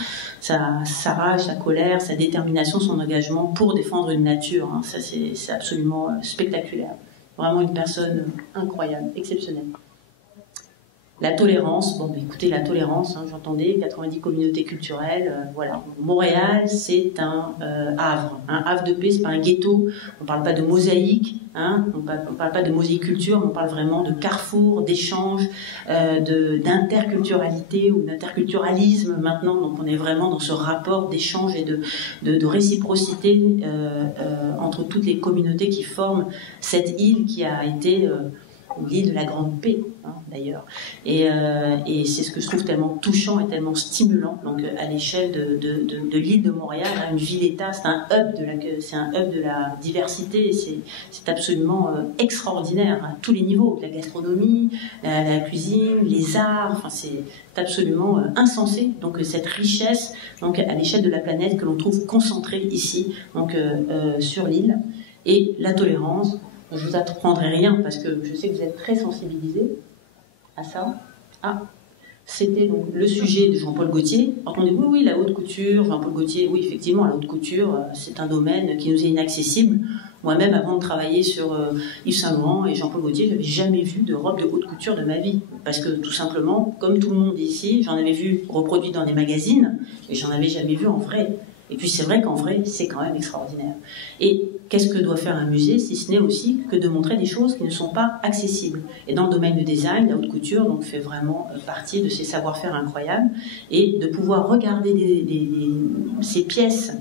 rage, sa colère, sa détermination, son engagement pour défendre une nature. Hein. Ça, c'est absolument spectaculaire. Vraiment une personne incroyable, exceptionnelle. La tolérance, écoutez, la tolérance, hein, j'entendais, 90 communautés culturelles, voilà. Montréal, c'est un havre de paix, c'est pas un ghetto, on parle pas de mosaïque, hein, on parle pas de mosaïculture, on parle vraiment de carrefour, d'échange, d'interculturalité ou d'interculturalisme maintenant, donc on est vraiment dans ce rapport d'échange et de réciprocité entre toutes les communautés qui forment cette île qui a été... l'île de la Grande Paix, hein, d'ailleurs. Et c'est ce que je trouve tellement touchant et tellement stimulant. Donc, à l'échelle de l'île de Montréal, hein, une ville-État, c'est un hub de la diversité. C'est absolument extraordinaire à tous les niveaux. La gastronomie, la cuisine, les arts. Enfin, c'est absolument insensé. Donc, cette richesse, donc à l'échelle de la planète que l'on trouve concentrée ici, donc sur l'île, et la tolérance. Je vous apprendrai rien parce que je sais que vous êtes très sensibilisés à ça. Ah, c'était donc le sujet de Jean-Paul Gaultier. Entendez, oui, la haute couture, Jean-Paul Gaultier, oui, effectivement, la haute couture, c'est un domaine qui nous est inaccessible. Moi-même, avant de travailler sur Yves Saint Laurent et Jean-Paul Gaultier, je n'avais jamais vu de robe de haute couture de ma vie. Parce que, tout simplement, comme tout le monde ici, j'en avais vu reproduit dans des magazines, mais j'en avais jamais vu en vrai. Et puis c'est vrai qu'en vrai, c'est quand même extraordinaire. Et qu'est-ce que doit faire un musée, si ce n'est aussi que de montrer des choses qui ne sont pas accessibles. Et dans le domaine du design, la haute couture donc, fait vraiment partie de ces savoir-faire incroyables. Et de pouvoir regarder ces pièces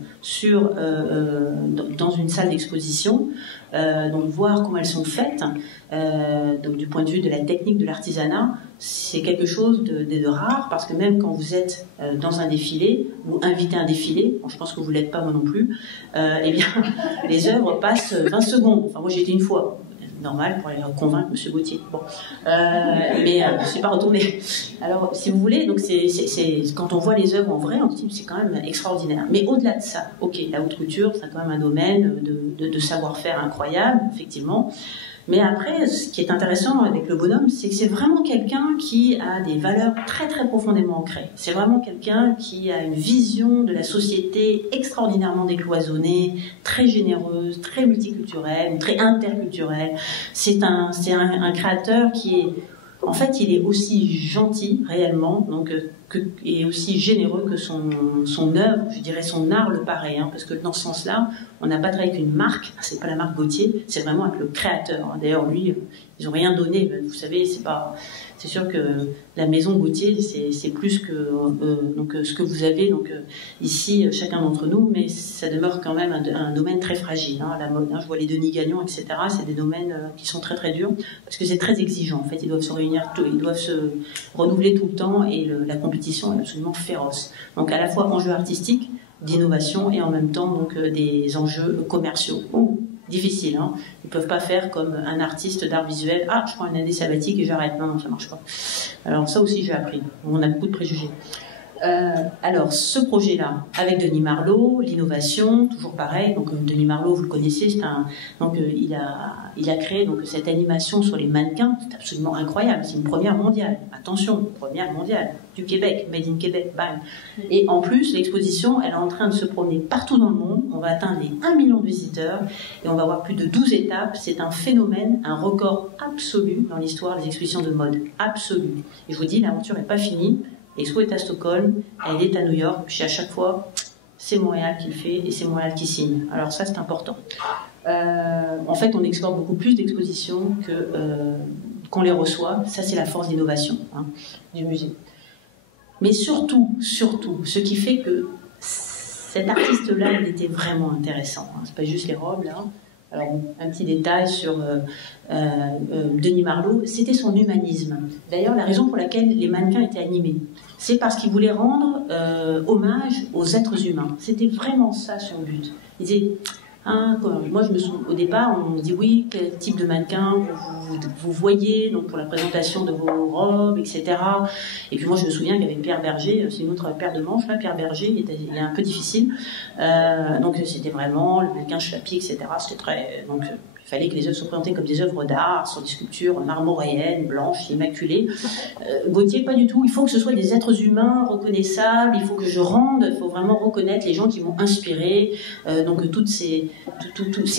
dans une salle d'exposition, donc voir comment elles sont faites, donc du point de vue de la technique de l'artisanat, c'est quelque chose de rare, parce que même quand vous êtes dans un défilé, ou invité à un défilé, je pense que vous ne l'êtes pas moi non plus, eh bien, les œuvres passent 20 secondes. Enfin, moi j'ai été une fois, normal pour aller convaincre M. Gaultier. Bon. Mais je ne suis pas retournée. Alors, si vous voulez, donc quand on voit les œuvres en vrai, on se dit c'est quand même extraordinaire. Mais au-delà de ça, ok, la haute couture, c'est quand même un domaine de savoir-faire incroyable, effectivement. Mais après, ce qui est intéressant avec le bonhomme, c'est que c'est vraiment quelqu'un qui a des valeurs très très profondément ancrées. C'est vraiment quelqu'un qui a une vision de la société extraordinairement décloisonnée, très généreuse, très multiculturelle, très interculturelle. C'est un créateur qui est... En fait, il est aussi gentil, réellement, donc, et aussi généreux que son œuvre, je dirais son art le paraît, hein, parce que dans ce sens-là, on n'a pas travaillé avec une marque, c'est pas la marque Gaultier, c'est vraiment avec le créateur. D'ailleurs, lui, ils n'ont rien donné, vous savez, c'est pas C'est sûr que la maison Gautier, c'est plus que ce que vous avez ici, chacun d'entre nous, mais ça demeure quand même un domaine très fragile. Hein, la mode, hein, je vois les Denis Gagnon, etc. C'est des domaines qui sont très très durs parce que c'est très exigeant. En fait, ils doivent se réunir, ils doivent se renouveler tout le temps et la compétition est absolument féroce. Donc à la fois enjeux artistiques, d'innovation et en même temps des enjeux commerciaux. Difficile, hein. Ils peuvent pas faire comme un artiste d'art visuel. Ah, je prends une année sabbatique et j'arrête. Non, ça marche pas. Alors ça aussi, j'ai appris. On a beaucoup de préjugés. Alors, ce projet-là, avec Denis Marlot, l'innovation, toujours pareil. Donc, Denis Marlot, vous le connaissez, il a créé cette animation sur les mannequins. C'est absolument incroyable. C'est une première mondiale. Attention, première mondiale du Québec, made in Québec, bang. Et en plus, l'exposition, elle est en train de se promener partout dans le monde. On va atteindre les 1 million de visiteurs et on va avoir plus de 12 étapes. C'est un phénomène, un record absolu dans l'histoire des expositions de mode. Absolu. Et je vous dis, l'aventure n'est pas finie. L'expo est à Stockholm, elle est à New York, puis à chaque fois, c'est Montréal qui le fait et c'est Montréal qui signe. Alors ça, c'est important. En fait, on exporte beaucoup plus d'expositions qu'on les reçoit. Ça, c'est la force d'innovation du musée. Mais surtout, ce qui fait que cet artiste-là, il était vraiment intéressant. C'est pas juste les robes, là. Alors, un petit détail sur Denis Marlot, c'était son humanisme. D'ailleurs, la raison pour laquelle les mannequins étaient animés, c'est parce qu'il voulait rendre hommage aux êtres humains. C'était vraiment ça son but. Il disait, moi, au départ, on me dit oui, quel type de mannequin vous voyez donc pour la présentation de vos robes, etc. Et puis moi, je me souviens qu'il y avait Pierre Berger, c'est une autre paire de manches, là, Pierre Berger, il est un peu difficile. Donc, c'était vraiment le mannequin chlapi, etc. C'était très... Donc, il fallait que les œuvres soient présentées comme des œuvres d'art, sur des sculptures marmoréennes, blanches, immaculées. Gautier, pas du tout. Il faut que ce soit des êtres humains reconnaissables. Il faut que il faut vraiment reconnaître les gens qui m'ont inspiré. Donc, tous ces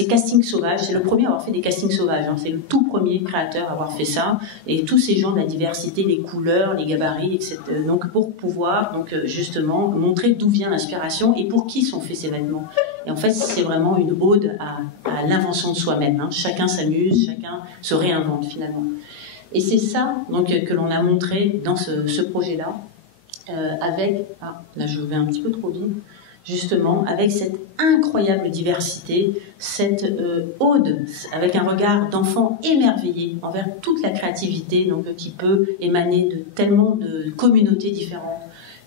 castings sauvages. C'est le premier à avoir fait des castings sauvages. Hein. C'est le tout premier créateur à avoir fait ça. Et tous ces gens de la diversité, les couleurs, les gabarits, etc. Donc, pour pouvoir, justement, montrer d'où vient l'inspiration et pour qui sont faits ces vêtements. Et en fait, c'est vraiment une ode à l'invention de soi-même. Hein. Chacun s'amuse, chacun se réinvente finalement. Et c'est ça que l'on a montré dans ce projet-là, avec... là je vais un petit peu trop vite. Justement, avec cette incroyable diversité, cette ode, avec un regard d'enfant émerveillé envers toute la créativité qui peut émaner de tellement de communautés différentes.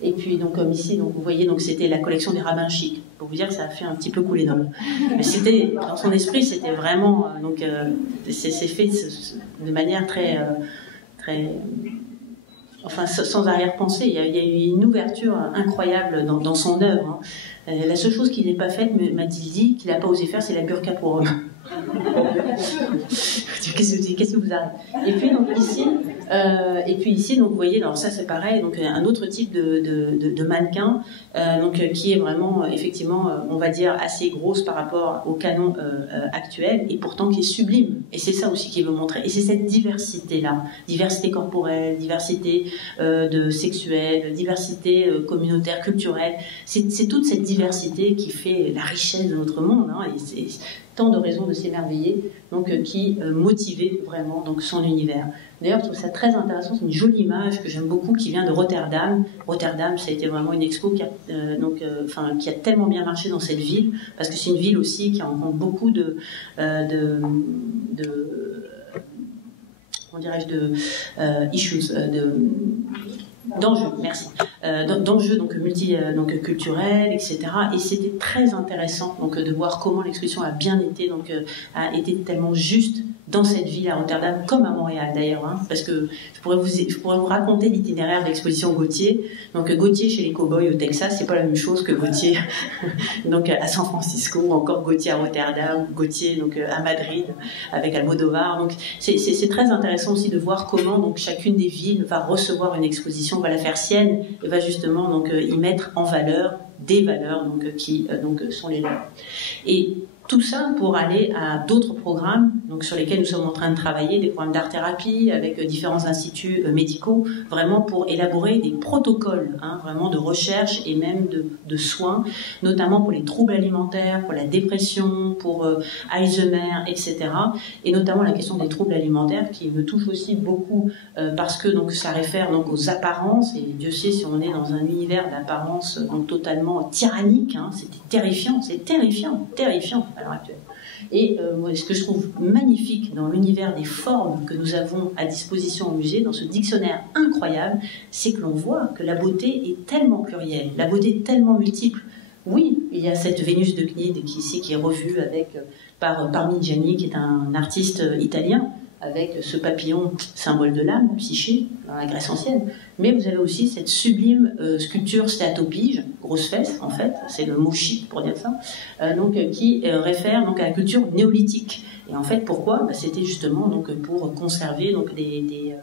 Et puis, comme ici, vous voyez, c'était la collection des rabbins chics. Pour vous dire que ça a fait un petit peu couler dans l'eau. Mais c'était, dans son esprit, c'était vraiment, c'est fait de manière très, sans arrière-pensée. Il y a eu une ouverture incroyable dans son œuvre. La seule chose qu'il n'est pas faite, m'a-t-il dit, qu'il n'a pas osé faire, c'est la burqa pour hommes. Qu'est-ce que vous arrêtez? Et puis ici, vous voyez, alors ça c'est pareil, un autre type de mannequin, qui est vraiment, effectivement, on va dire assez grosse par rapport au canon actuel, et pourtant qui est sublime. Et c'est ça aussi qu'il veut montrer. Et c'est cette diversité-là, diversité corporelle, diversité sexuelle, diversité communautaire, culturelle. C'est toute cette diversité qui fait la richesse de notre monde. Hein, et c'est tant de raisons de s'émerveiller, qui motivait vraiment son univers. D'ailleurs, je trouve ça très intéressant, c'est une jolie image que j'aime beaucoup qui vient de Rotterdam. Rotterdam, ça a été vraiment une expo qui a tellement bien marché dans cette ville, parce que c'est une ville aussi qui rencontre beaucoup d'enjeux, merci, d'enjeux culturels, etc. Et c'était très intéressant de voir comment l'exposition a bien été, a été tellement juste dans cette ville à Rotterdam, comme à Montréal d'ailleurs, hein, parce que je pourrais vous raconter l'itinéraire de l'exposition Gautier. Gautier chez les cow-boys au Texas, c'est pas la même chose que Gautier à San Francisco, ou encore Gautier à Rotterdam, Gautier à Madrid avec Almodovar. C'est très intéressant aussi de voir comment chacune des villes va recevoir une exposition, va la faire sienne et va justement y mettre en valeur des valeurs qui sont les leurs. Et Tout ça pour aller à d'autres programmes donc sur lesquels nous sommes en train de travailler, des programmes d'art-thérapie avec différents instituts médicaux, vraiment pour élaborer des protocoles, vraiment de recherche et même de soins, notamment pour les troubles alimentaires, pour la dépression, pour Alzheimer, etc. Et notamment la question des troubles alimentaires qui me touche aussi beaucoup parce que donc ça réfère donc aux apparences, et Dieu sait si on est dans un univers d'apparence donc totalement tyrannique, c'était terrifiant, c'est terrifiant à l'heure actuelle. Et ce que je trouve magnifique dans l'univers des formes que nous avons à disposition au musée, dans ce dictionnaire incroyable, c'est que l'on voit que la beauté est tellement plurielle, la beauté est tellement multiple. Oui, il y a cette Vénus de Cnide qui est revue par Parmigiani, qui est un artiste italien, avec ce papillon symbole de l'âme, Psyché, dans la Grèce ancienne. Mais vous avez aussi cette sublime sculpture stéatopyge, grosse fesse en fait, c'est le mot chic pour dire ça, qui réfère donc à la culture néolithique. Et en fait, pourquoi ? C'était justement donc pour conserver donc des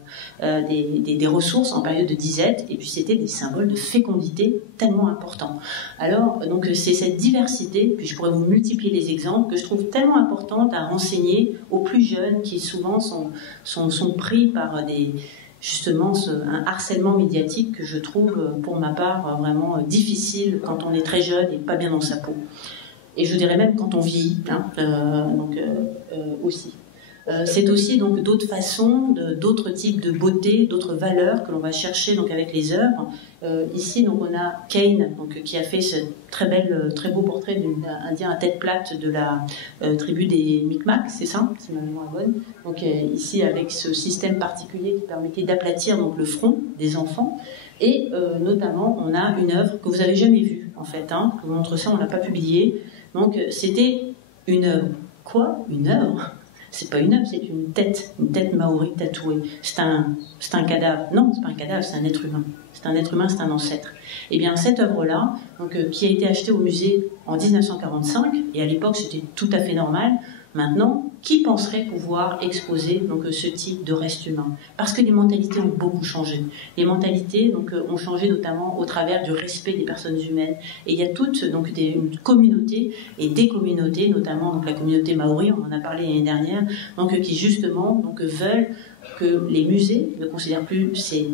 ressources en période de disette, et puis c'était des symboles de fécondité tellement importants. Alors donc c'est cette diversité, puis je pourrais vous multiplier les exemples, que je trouve tellement importante à renseigner aux plus jeunes qui souvent sont pris par justement un harcèlement médiatique que je trouve pour ma part vraiment difficile quand on est très jeune et pas bien dans sa peau. Et je dirais même quand on vieillit, aussi. C'est aussi donc d'autres façons, d'autres types de beauté, d'autres valeurs que l'on va chercher donc avec les œuvres. Ici donc on a Kane qui a fait ce très beau portrait d'un Indien à tête plate de la tribu des Micmacs, c'est ça, si ma mémoire est bonne. Donc ici avec ce système particulier qui permettait d'aplatir donc le front des enfants. Et notamment on a une œuvre que vous avez jamais vue en fait, je vous montre ça, on l'a pas publiée. Donc c'était une œuvre. Quoi ? Une œuvre ? C'est pas une œuvre, c'est une tête maori tatouée. C'est un cadavre. Non, c'est pas un cadavre, c'est un être humain. C'est un être humain, c'est un ancêtre. Et bien cette œuvre-là, qui a été achetée au musée en 1945, et à l'époque c'était tout à fait normal. Maintenant, qui penserait pouvoir exposer ce type de reste humain ? Parce que les mentalités ont beaucoup changé. Les mentalités ont changé notamment au travers du respect des personnes humaines. Et il y a toutes une communauté et des communautés, notamment la communauté maori, on en a parlé l'année dernière, qui justement veulent que les musées ne considèrent plus ces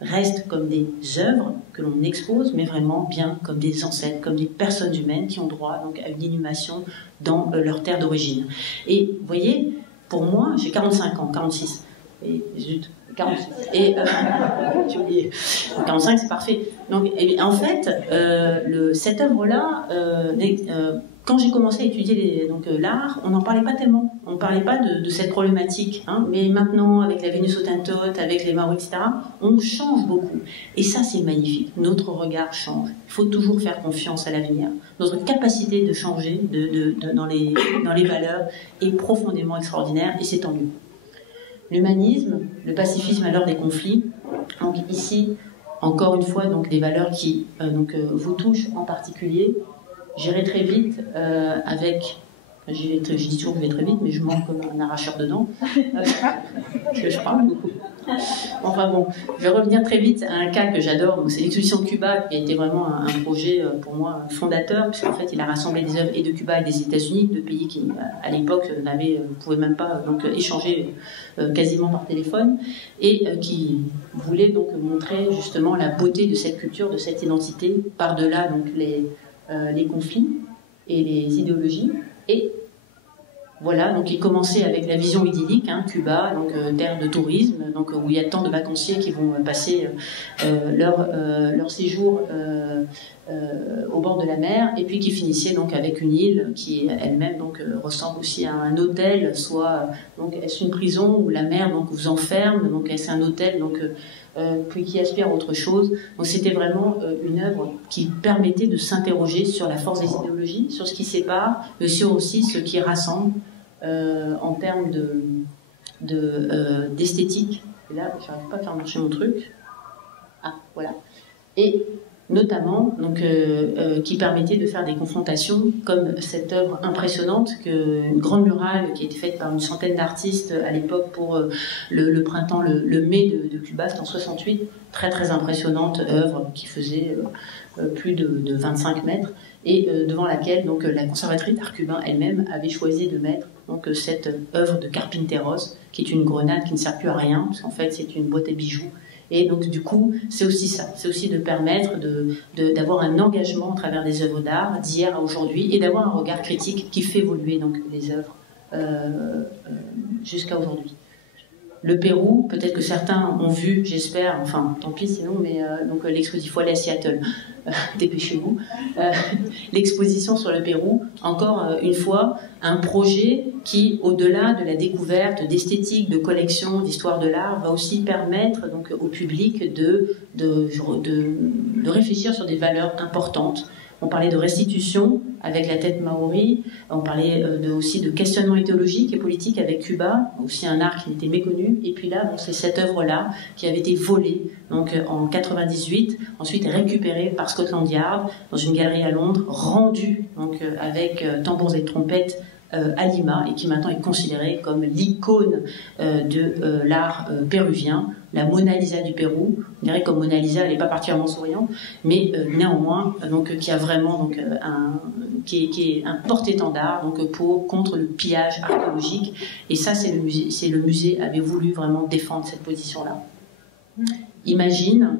restent comme des œuvres que l'on expose, mais vraiment bien comme des ancêtres, comme des personnes humaines qui ont droit à une inhumation dans leur terre d'origine. Et vous voyez, pour moi, j'ai 45 ans, 46, et zut, 46, et j'ai oublié, 45 c'est parfait. Donc, en fait, cette œuvre-là, quand j'ai commencé à étudier l'art, on n'en parlait pas tellement. On ne parlait pas de cette problématique. Mais maintenant, avec la Vénus Hottentote, avec les Maoris, etc., on change beaucoup. Et ça, c'est magnifique. Notre regard change. Il faut toujours faire confiance à l'avenir. Notre capacité de changer dans les valeurs est profondément extraordinaire, et c'est tant mieux. L'humanisme, le pacifisme à l'heure des conflits. Donc ici, encore une fois, des valeurs qui vous touchent en particulier. J'irai très vite je dis toujours que je vais très vite, mais je manque comme un arracheur de dents, parce que je parle beaucoup. Enfin bon, je vais revenir très vite à un cas que j'adore, c'est l'exposition de Cuba, qui a été vraiment un projet pour moi fondateur, puisqu'en fait il a rassemblé des œuvres et de Cuba et des États-Unis, deux pays qui à l'époque ne pouvaient même pas échanger quasiment par téléphone, et qui voulait montrer justement la beauté de cette culture, de cette identité, par-delà les conflits et les idéologies. Et voilà, il commençait avec la vision idyllique, Cuba, terre de tourisme, où il y a tant de vacanciers qui vont passer leur séjour au bord de la mer, et puis qui finissait avec une île qui elle-même ressemble aussi à un hôtel, soit est-ce une prison où la mer vous enferme, est-ce un hôtel puis qui aspire à autre chose. Donc c'était vraiment une œuvre qui permettait de s'interroger sur la force des idéologies, sur ce qui sépare, mais sur aussi ce qui rassemble en termes d'esthétique. Et là, je n'arrive pas à faire marcher mon truc. Ah, voilà. Et notamment qui permettait de faire des confrontations comme cette œuvre impressionnante, une grande murale qui a été faite par une centaine d'artistes à l'époque pour le printemps, le mai de Cuba, c'était en 68, très très impressionnante œuvre qui faisait plus de 25 mètres et devant laquelle donc la conservatrice d'art cubain elle-même avait choisi de mettre donc cette œuvre de Carpinteros qui est une grenade qui ne sert plus à rien parce qu'en fait c'est une boîte à bijoux. Et donc, du coup, c'est aussi ça. C'est aussi de permettre d'avoir un engagement à travers des œuvres d'art d'hier à aujourd'hui et d'avoir un regard critique qui fait évoluer donc, les œuvres jusqu'à aujourd'hui. Le Pérou, peut-être que certains ont vu, j'espère, enfin, tant pis sinon, mais donc l'exposition, il faut aller à Seattle, dépêchez-vous. L'exposition sur le Pérou, encore une fois, un projet qui, au-delà de la découverte d'esthétique, de collection, d'histoire de l'art, va aussi permettre donc au public de réfléchir sur des valeurs importantes. On parlait de restitution avec la tête maori, on parlait aussi de questionnement idéologique et politique avec Cuba, aussi un art qui était méconnu. Et puis là, bon, c'est cette œuvre-là qui avait été volée donc, en 98, ensuite récupérée par Scotland Yard dans une galerie à Londres, rendue donc, avec tambours et trompettes à Lima et qui maintenant est considérée comme l'icône de l'art péruvien, la Mona Lisa du Pérou. On dirait comme Mona Lisa, elle n'est pas particulièrement souriante, mais néanmoins donc qui a vraiment donc qui est un porte-étendard donc contre le pillage archéologique. Et ça, c'est le musée avait voulu vraiment défendre cette position-là. Imagine,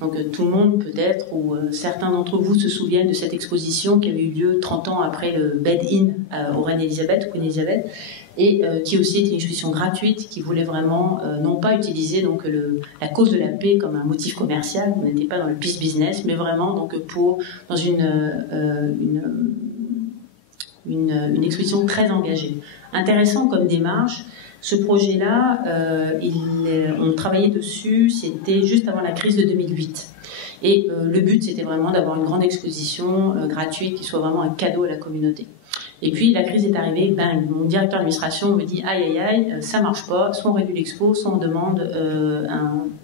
donc tout le monde peut-être, ou certains d'entre vous se souviennent de cette exposition qui avait eu lieu 30 ans après le Bed-In au Reine Elisabeth, Queen Elizabeth, et qui aussi était une exposition gratuite, qui voulait vraiment non pas utiliser donc la cause de la paix comme un motif commercial, on n'était pas dans le peace business, mais vraiment donc dans une exposition très engagée. Intéressant comme démarche. Ce projet-là, on travaillait dessus, c'était juste avant la crise de 2008. Et le but, c'était vraiment d'avoir une grande exposition gratuite qui soit vraiment un cadeau à la communauté. Et puis, la crise est arrivée, bang, mon directeur d'administration me dit « Aïe, aïe, aïe, ça marche pas, soit on réduit l'expo, soit on demande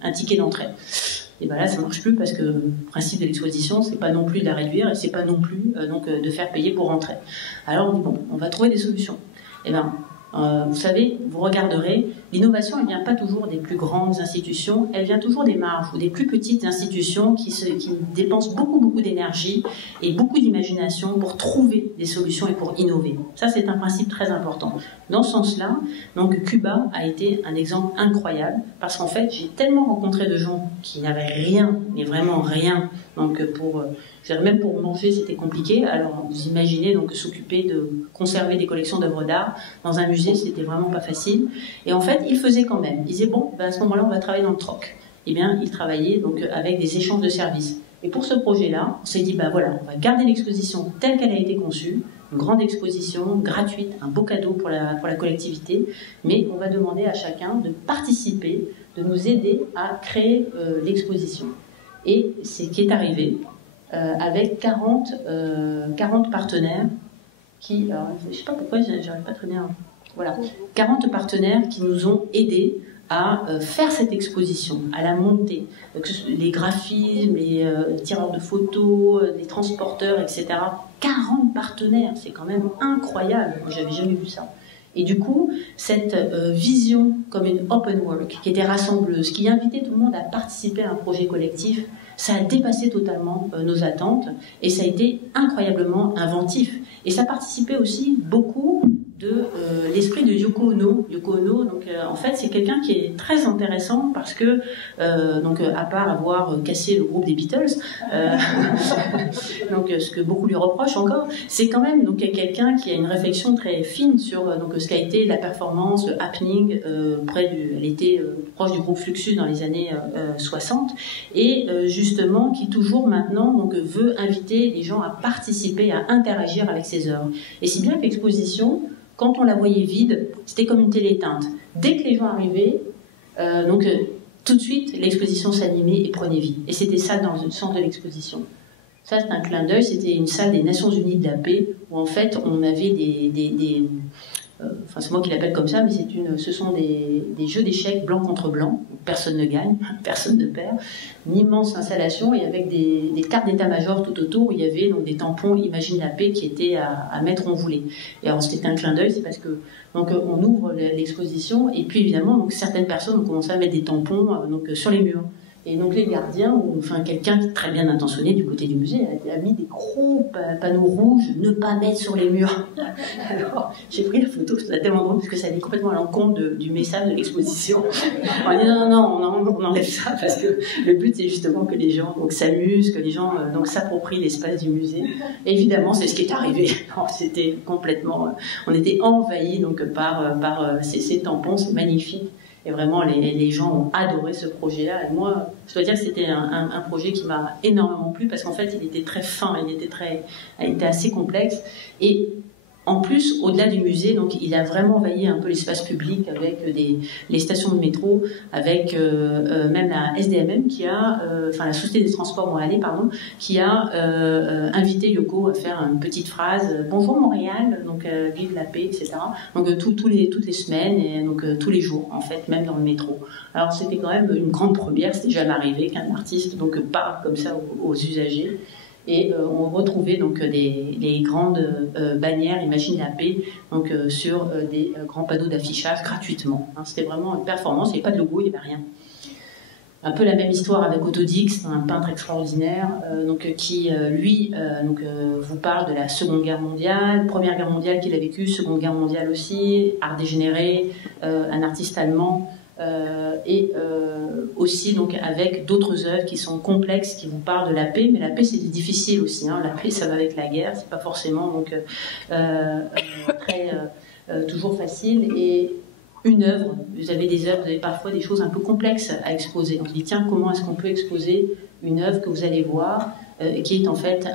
un ticket d'entrée. » Et ben là, ça marche plus parce que le principe de l'exposition, c'est pas non plus de la réduire et c'est pas non plus donc de faire payer pour rentrer. Alors, on dit « Bon, on va trouver des solutions. » Et ben, vous savez, vous regarderez, l'innovation, elle ne vient pas toujours des plus grandes institutions, elle vient toujours des marges ou des plus petites institutions qui dépensent beaucoup d'énergie et beaucoup d'imagination pour trouver des solutions et pour innover. Ça, c'est un principe très important. Dans ce sens-là, donc Cuba a été un exemple incroyable parce qu'en fait, j'ai tellement rencontré de gens qui n'avaient rien, mais vraiment rien, donc même pour manger, c'était compliqué. Alors, vous imaginez donc s'occuper de conserver des collections d'œuvres d'art dans un musée, c'était vraiment pas facile. Et en fait, ils faisaient quand même. Ils disaient bon, ben à ce moment-là, on va travailler dans le troc. Eh bien, ils travaillaient donc avec des échanges de services. Et pour ce projet-là, on s'est dit ben voilà, on va garder l'exposition telle qu'elle a été conçue, une grande exposition gratuite, un beau cadeau pour la collectivité, mais on va demander à chacun de participer, de nous aider à créer l'exposition. Et c'est ce qui est arrivé. Avec 40 partenaires qui, alors, je ne sais pas pourquoi, j'arrive pas très bien, voilà, 40 partenaires qui nous ont aidés à faire cette exposition, à la monter. Donc, les graphismes, les tireurs de photos, les transporteurs, etc. 40 partenaires, c'est quand même incroyable, j'avais jamais vu ça. Et du coup, cette vision comme une open work, qui était rassembleuse, qui invitait tout le monde à participer à un projet collectif, ça a dépassé totalement nos attentes et ça a été incroyablement inventif. Et ça participait aussi beaucoup de l'esprit de Yoko Ono. Yoko Ono, donc en fait, c'est quelqu'un qui est très intéressant parce que, donc à part avoir cassé le groupe des Beatles, donc ce que beaucoup lui reprochent encore, c'est quand même donc quelqu'un qui a une réflexion très fine sur donc ce qu'a été la performance, le happening elle était proche du groupe Fluxus dans les années 60 et justement qui toujours maintenant donc veut inviter les gens à participer, à interagir avec ses œuvres. Et si bien que l'exposition, quand on la voyait vide, c'était comme une télé-éteinte. Dès que les gens arrivaient, tout de suite, l'exposition s'animait et prenait vie. Et c'était ça dans le centre de l'exposition. Ça, c'est un clin d'œil. C'était une salle des Nations Unies de la paix, où en fait, on avait enfin c'est moi qui l'appelle comme ça, mais ce sont des jeux d'échecs blanc contre blanc, personne ne gagne, personne ne perd, une immense installation et avec des cartes d'état-major tout autour où il y avait donc des tampons Imagine la paix qui étaient à mettre où on voulait. Et alors c'était un clin d'œil, c'est parce que donc on ouvre l'exposition et puis évidemment donc certaines personnes ont commencé à mettre des tampons donc sur les murs. Et donc les gardiens, ou enfin quelqu'un très bien intentionné du côté du musée, a mis des gros panneaux rouges, ne pas mettre sur les murs. Alors j'ai pris la photo, c'était tellement drôle parce que ça allait complètement à l'encontre du message de l'exposition. On dit non, on enlève ça parce que le but c'est justement que les gens s'amusent, que les gens donc s'approprient l'espace du musée. Et évidemment c'est ce qui est arrivé. C'était complètement, on était envahis donc par ces tampons, c'est magnifique. Et vraiment, les gens ont adoré ce projet-là. Et moi, je dois dire que c'était un projet qui m'a énormément plu parce qu'en fait, il était très fin, il était assez complexe. Et en plus, au-delà du musée, donc, il a vraiment envahi un peu l'espace public avec les stations de métro, avec même la SDMM qui a, enfin la Société des Transports Montréalais, pardon, qui a invité Yoko à faire une petite phrase Bonjour Montréal, donc vive la paix, etc. Donc toutes les semaines et donc tous les jours en fait, même dans le métro. Alors c'était quand même une grande première, c'était jamais arrivé qu'un artiste donc parle comme ça aux usagers. Et on retrouvait donc les grandes bannières Imagine la paix donc sur des grands panneaux d'affichage gratuitement. Hein, c'était vraiment une performance, il n'y avait pas de logo, il n'y avait rien. Un peu la même histoire avec Otto Dix, un peintre extraordinaire donc qui lui vous parle de la Seconde Guerre mondiale, Première Guerre mondiale qu'il a vécue, Seconde Guerre mondiale aussi, art dégénéré, un artiste allemand. Et aussi donc avec d'autres œuvres qui sont complexes, qui vous parlent de la paix, mais la paix c'est difficile aussi. Hein. La paix ça va avec la guerre, c'est pas forcément donc toujours facile. Et une œuvre, vous avez des œuvres, vous avez parfois des choses un peu complexes à exposer. Donc je dis tiens, comment est-ce qu'on peut exposer une œuvre que vous allez voir qui est en fait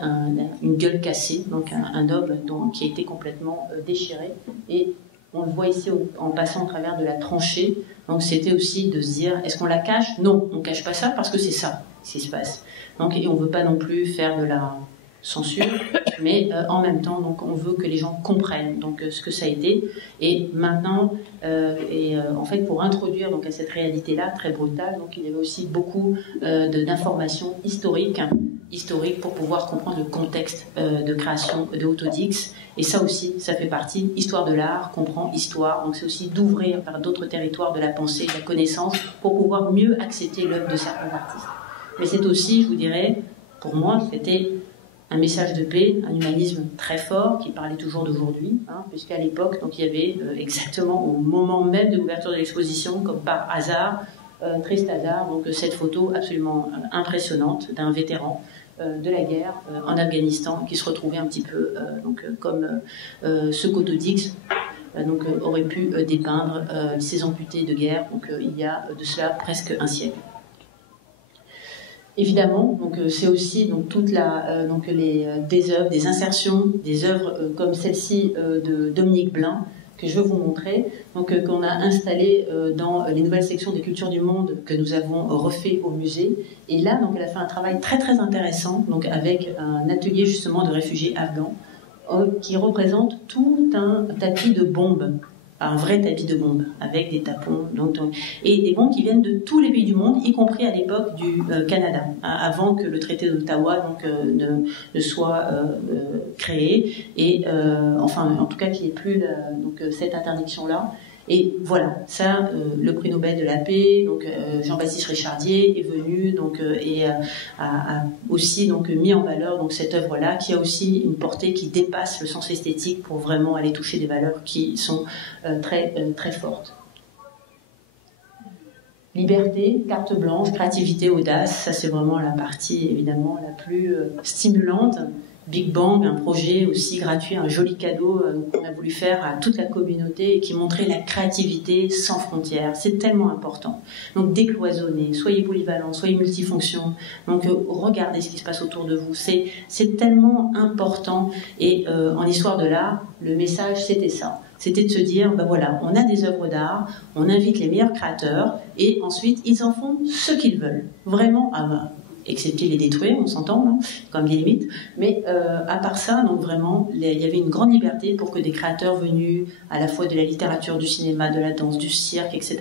une gueule cassée, donc un homme qui a été complètement déchiré et on le voit ici en passant au travers de la tranchée. Donc c'était aussi de se dire, est-ce qu'on la cache? Non, on ne cache pas ça parce que c'est ça qui se passe. Donc, et on ne veut pas non plus faire de la censure, mais en même temps, donc, on veut que les gens comprennent donc, ce que ça a été. Et maintenant, en fait, pour introduire donc, à cette réalité-là, très brutale, donc, il y avait aussi beaucoup d'informations historiques pour pouvoir comprendre le contexte de création de Otto Dix. Et ça aussi, ça fait partie, histoire de l'art, comprend histoire, donc c'est aussi d'ouvrir vers d'autres territoires de la pensée, de la connaissance, pour pouvoir mieux accepter l'œuvre de certains artistes. Mais c'est aussi, je vous dirais, pour moi, c'était un message de paix, un humanisme très fort, qui parlait toujours d'aujourd'hui, hein, puisqu'à l'époque, donc il y avait exactement au moment même de l'ouverture de l'exposition, comme par hasard, triste hasard, donc cette photo absolument impressionnante d'un vétéran de la guerre en Afghanistan qui se retrouvait un petit peu comme ce qu'Otto Dix aurait pu dépeindre ces amputés de guerre il y a de cela presque un siècle. Évidemment, c'est aussi toute des œuvres, des insertions, des œuvres comme celle-ci de Dominique Blin que je veux vous montrer, qu'on a installé dans les nouvelles sections des cultures du monde que nous avons refait au musée. Et là, elle a fait un travail très très intéressant, avec un atelier justement de réfugiés afghans qui représente tout un tapis de bombes, un vrai tapis de bombes avec des tapons, et des bombes qui viennent de tous les pays du monde, y compris à l'époque du Canada, avant que le traité d'Ottawa ne soit créé, et enfin en tout cas qu'il n'y ait plus cette interdiction-là. Et voilà, ça, le prix Nobel de la paix, Jean-Baptiste Richardier est venu et a aussi mis en valeur cette œuvre-là, qui a aussi une portée qui dépasse le sens esthétique pour vraiment aller toucher des valeurs qui sont très très fortes. Liberté, carte blanche, créativité, audace, ça c'est vraiment la partie évidemment la plus stimulante. Big Bang, un projet aussi gratuit, un joli cadeau qu'on a voulu faire à toute la communauté et qui montrait la créativité sans frontières. C'est tellement important. Donc décloisonnez, soyez polyvalents, soyez multifonctions. Donc regardez ce qui se passe autour de vous. C'est tellement important. Et en histoire de l'art, le message c'était ça. C'était de se dire, voilà, on a des œuvres d'art, on invite les meilleurs créateurs et ensuite ils en font ce qu'ils veulent. Vraiment, excepté les détruire, on s'entend, hein, comme des limites. Mais à part ça, donc vraiment, il y avait une grande liberté pour que des créateurs venus à la fois de la littérature, du cinéma, de la danse, du cirque, etc.,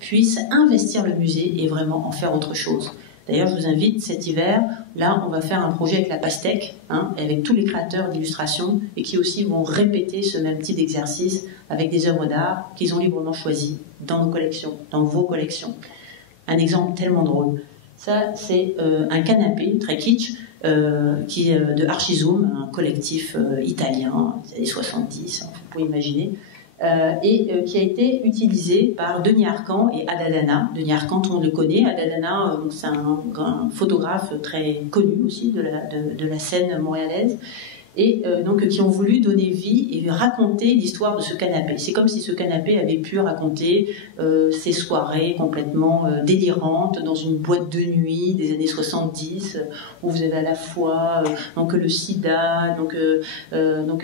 puissent investir le musée et vraiment en faire autre chose. D'ailleurs, je vous invite cet hiver, là, on va faire un projet avec la Pastèque, hein, avec tous les créateurs d'illustration, et qui aussi vont répéter ce même type d'exercice avec des œuvres d'art qu'ils ont librement choisies dans nos collections, dans vos collections. Un exemple tellement drôle. Ça, c'est un canapé très kitsch qui est de Archizoom, un collectif italien des années 70, hein, vous pouvez imaginer, qui a été utilisé par Denis Arcand et Adadana. Denis Arcand, tout le monde le connaît. Adadana, c'est un photographe très connu aussi de la scène montréalaise. Et donc qui ont voulu donner vie et raconter l'histoire de ce canapé. C'est comme si ce canapé avait pu raconter ses soirées complètement délirantes dans une boîte de nuit des années 70 où vous avez à la fois donc le sida, donc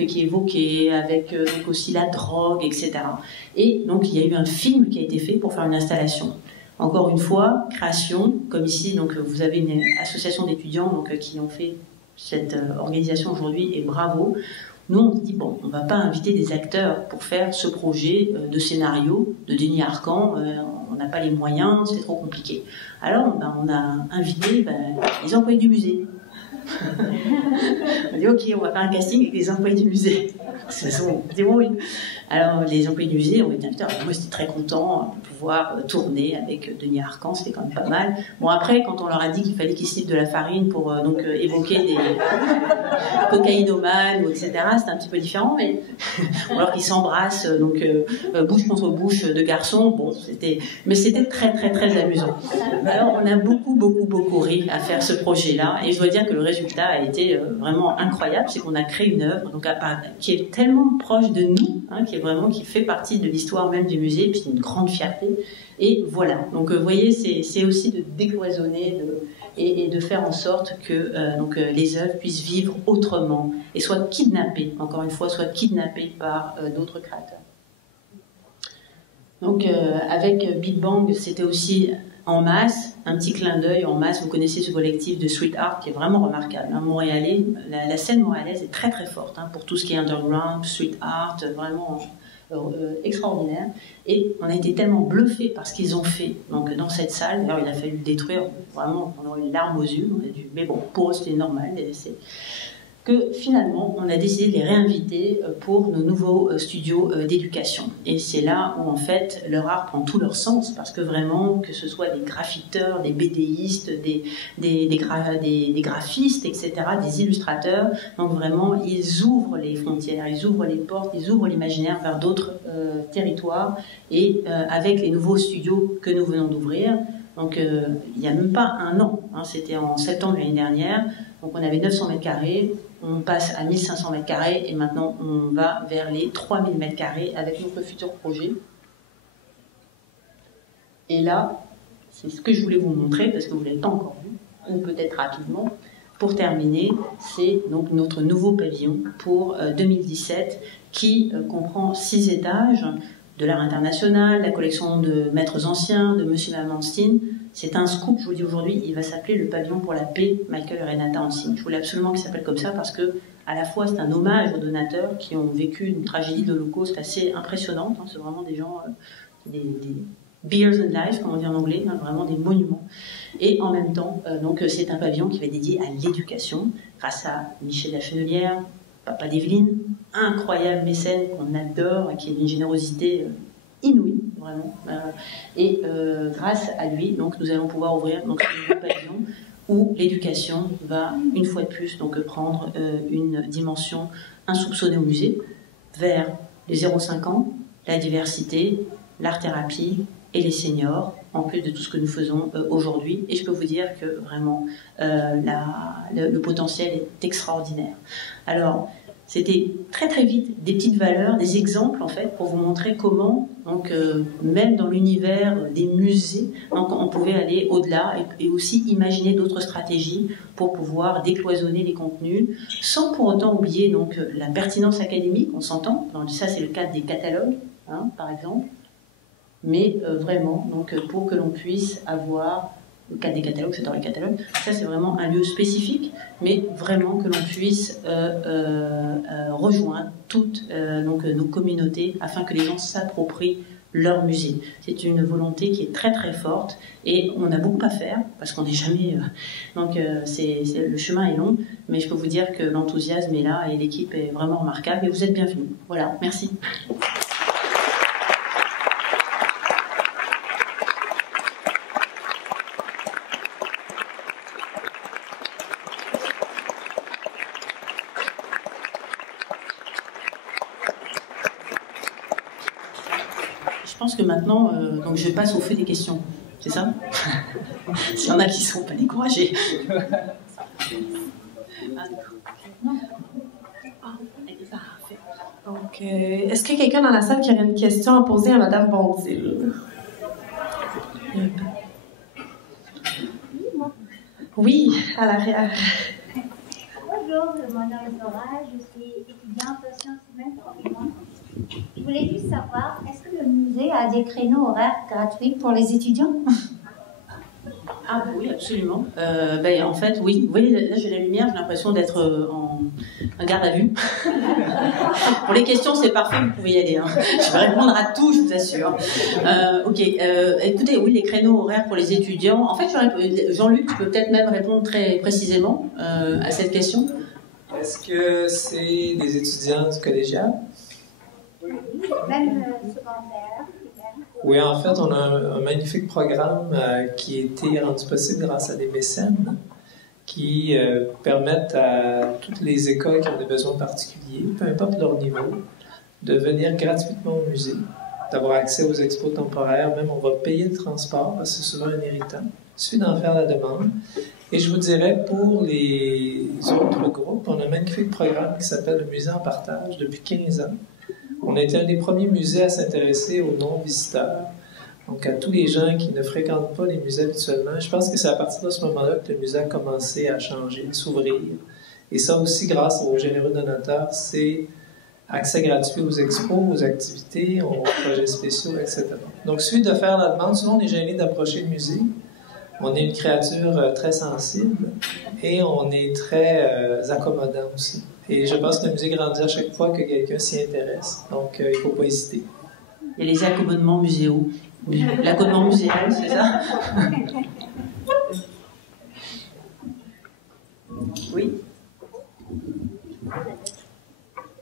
qui est évoqué avec donc aussi la drogue, etc. Et donc il y a eu un film qui a été fait pour faire une installation. Encore une fois, création, comme ici, donc vous avez une association d'étudiants donc qui ont fait cette organisation aujourd'hui, et bravo. Nous, on se dit, bon, on ne va pas inviter des acteurs pour faire ce projet de scénario de Denis Arcand, on n'a pas les moyens, c'est trop compliqué. Alors, on a invité les employés du musée. On a dit, ok, on va faire un casting avec les employés du musée. C'est bon, oui. Alors, les employés du musée ont été invités. Alors, moi, j'étais très content de pouvoir tourner avec Denis Arcand, c'était quand même pas mal. Bon, après, quand on leur a dit qu'il fallait qu'ils se livrent de la farine pour évoquer des cocaïnomanes, etc., c'était un petit peu différent, mais alors qu'ils s'embrassent, bouche contre bouche de garçons, bon, mais c'était très, très, très amusant. Alors, on a beaucoup ri à faire ce projet-là, et je dois dire que le résultat a été vraiment incroyable, c'est qu'on a créé une œuvre qui est tellement proche de nous, hein, qui fait partie de l'histoire même du musée, puis c'est une grande fierté. Et voilà. Donc, vous voyez, c'est aussi de décloisonner et de faire en sorte que les œuvres puissent vivre autrement et soient kidnappées, encore une fois, par d'autres créateurs. Donc, avec Big Bang, c'était aussi en masse, un petit clin d'œil en masse. Vous connaissez ce collectif de street art qui est vraiment remarquable. Hein, montréalais, la scène montréalaise est très très forte hein, pour tout ce qui est underground, street art, vraiment extraordinaire. Et on a été tellement bluffés par ce qu'ils ont fait donc, dans cette salle. D'ailleurs, il a fallu le détruire, vraiment, on a eu les larmes aux yeux. Mais bon, pour eux, c'était normal. Que finalement, on a décidé de les réinviter pour nos nouveaux studios d'éducation. Et c'est là où, en fait, leur art prend tout leur sens, parce que vraiment, que ce soit des graffiteurs, des BDistes, des graphistes, etc., des illustrateurs, donc vraiment, ils ouvrent les frontières, ils ouvrent les portes, ils ouvrent l'imaginaire vers d'autres territoires, et avec les nouveaux studios que nous venons d'ouvrir, donc il n'y a même pas un an, hein, c'était en septembre de l'année dernière, donc on avait 900 mètres carrés, on passe à 1500 mètres carrés et maintenant on va vers les 3000 mètres carrés avec notre futur projet. Et là, c'est ce que je voulais vous montrer parce que vous ne l'avez pas encore vu, ou peut-être rapidement. Pour terminer, c'est donc notre nouveau pavillon pour 2017 qui comprend 6 étages de l'art international, la collection de maîtres anciens, de Monsieur et Madame Hansteen. C'est un scoop, je vous dis aujourd'hui, il va s'appeler le pavillon pour la paix, Michael et Renata Hansteen. Je voulais absolument qu'il s'appelle comme ça parce que, à la fois, c'est un hommage aux donateurs qui ont vécu une tragédie de l'Holocauste assez impressionnante. Hein, c'est vraiment des gens, des beers in life, comme on dit en anglais, hein, vraiment des monuments. Et en même temps, donc, c'est un pavillon qui va être dédié à l'éducation, grâce à Michel Lafenelière, papa d'Evelyne, incroyable mécène qu'on adore, qui est d'une générosité inouïe, vraiment. Et grâce à lui, donc, nous allons pouvoir ouvrir donc, un pavillon où l'éducation va, une fois de plus, donc, prendre une dimension insoupçonnée au musée, vers les 0,5 ans, la diversité, l'art-thérapie et les seniors, en plus de tout ce que nous faisons aujourd'hui. Et je peux vous dire que vraiment, le potentiel est extraordinaire. Alors, c'était très très vite des petites valeurs, des exemples en fait, pour vous montrer comment, donc, même dans l'univers des musées, donc, on pouvait aller au-delà et aussi imaginer d'autres stratégies pour pouvoir décloisonner les contenus, sans pour autant oublier donc, la pertinence académique, on s'entend. Ça, c'est le cas des catalogues, hein, par exemple. Mais vraiment, donc, pour que l'on puisse avoir le cadre des catalogues, c'est dans les catalogues. Ça, c'est vraiment un lieu spécifique, mais vraiment que l'on puisse rejoindre toutes nos communautés afin que les gens s'approprient leur musée. C'est une volonté qui est très très forte et on a beaucoup à faire parce qu'on n'est jamais... le chemin est long, mais je peux vous dire que l'enthousiasme est là et l'équipe est vraiment remarquable et vous êtes bienvenus. Voilà, merci. Je pense que maintenant, donc je passe au fait des questions, c'est ça? S'il y en a qui ne sont pas découragés. Donc, est-ce qu'il y a quelqu'un dans la salle qui aurait une question à poser à Madame Bondil? Oui, à l'arrière. Bonjour, mon nom est Zora, je suis étudiante en sciences humaines environnement. Je voulais juste savoir, est-ce que le musée a des créneaux horaires gratuits pour les étudiants? Ah oui, absolument. En fait, oui. Vous voyez, là j'ai la lumière, j'ai l'impression d'être en garde à vue. Pour les questions, c'est parfait, vous pouvez y aller. Hein. Je vais répondre à tout, je vous assure. Écoutez, oui, les créneaux horaires pour les étudiants. En fait, Jean-Luc, tu peux peut-être même répondre très précisément à cette question. Est-ce que c'est des étudiants du collégial? Même secondaire? Oui, en fait, on a un magnifique programme qui a été rendu possible grâce à des mécènes qui permettent à toutes les écoles qui ont des besoins particuliers, peu importe leur niveau, de venir gratuitement au musée, d'avoir accès aux expos temporaires. Même on va payer le transport, parce que c'est souvent un irritant. Il suffit d'en faire la demande. Et je vous dirais, pour les autres groupes, on a un magnifique programme qui s'appelle le Musée en partage depuis 15 ans. On a été un des premiers musées à s'intéresser aux non-visiteurs, donc à tous les gens qui ne fréquentent pas les musées habituellement. Je pense que c'est à partir de ce moment-là que le musée a commencé à changer, à s'ouvrir. Et ça aussi, grâce aux généreux donateurs, c'est accès gratuit aux expos, aux activités, aux projets spéciaux, etc. Donc, suite de faire la demande, souvent on est gêné d'approcher le musée. On est une créature très sensible et on est très accommodant aussi. Et je pense que le musée grandit à chaque fois que quelqu'un s'y intéresse. Donc, il ne faut pas hésiter. Il y a les accommodements muséaux. L'accommodement muséal, c'est ça? Oui.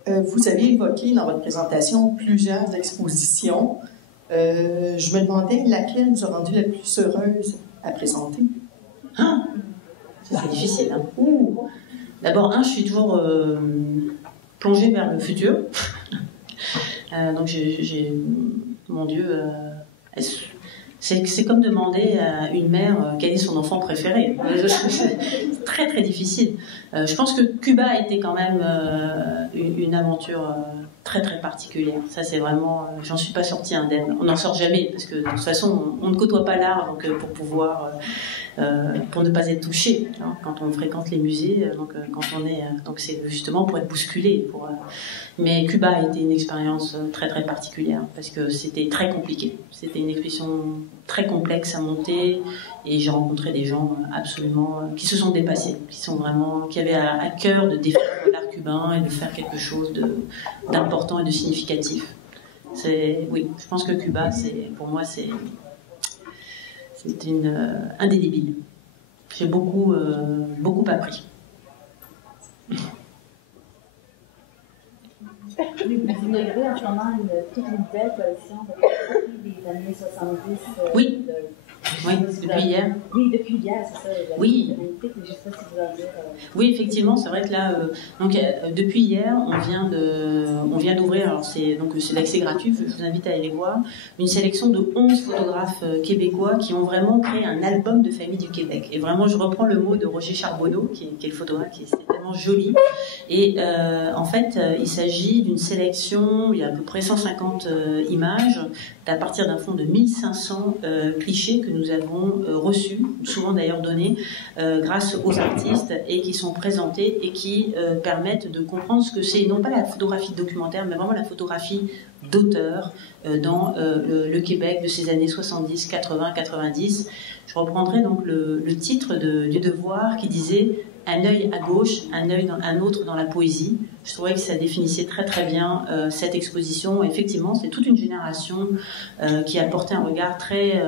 Vous avez évoqué dans votre présentation plusieurs expositions. Je me demandais laquelle vous a rendu la plus heureuse à présenter. Ah, c'est difficile. Hein? D'abord, je suis toujours plongée vers le futur. Donc, mon Dieu, c'est comme demander à une mère quel est son enfant préféré. C'est très, très difficile. Je pense que Cuba a été quand même une aventure très, très particulière. Ça, c'est vraiment... j'en suis pas sortie indemne. On n'en sort jamais, parce que de toute façon, on ne côtoie pas l'art, donc pour pouvoir... pour ne pas être touché hein, quand on fréquente les musées, quand on est, donc c'est justement pour être bousculé. Mais Cuba a été une expérience très très particulière parce que c'était très compliqué. C'était une exposition très complexe à monter et j'ai rencontré des gens absolument qui se sont dépassés, qui avaient à cœur de défendre l'art cubain et de faire quelque chose d'important et de significatif. Oui, je pense que Cuba, pour moi, c'est indélébile. J'ai beaucoup appris. Vous inaugurez en ce moment toute une belle collection des années 70. Oui. Oui, depuis hier. Oui, depuis hier, c'est ça. Oui. Je sais pas si vous en dire. Oui, effectivement, c'est vrai que là, depuis hier, on vient d'ouvrir. Alors c'est l'accès gratuit. Je vous invite à aller voir une sélection de 11 photographes québécois qui ont vraiment créé un album de famille du Québec. Et vraiment, je reprends le mot de Roger Charbonneau, qui est le photographe, qui est tellement joli. Et en fait, il s'agit d'une sélection. Il y a à peu près 150 images à partir d'un fonds de 1500 clichés que nous avons reçus, souvent d'ailleurs donnés, grâce aux artistes, et qui sont présentés et qui permettent de comprendre ce que c'est, non pas la photographie documentaire, mais vraiment la photographie d'auteur dans le Québec de ces années 70, 80, 90. Je reprendrai donc le titre du Devoir qui disait « Un œil à gauche, un autre dans la poésie ». Je trouvais que ça définissait très très bien cette exposition. Effectivement, c'est toute une génération qui a porté un regard très,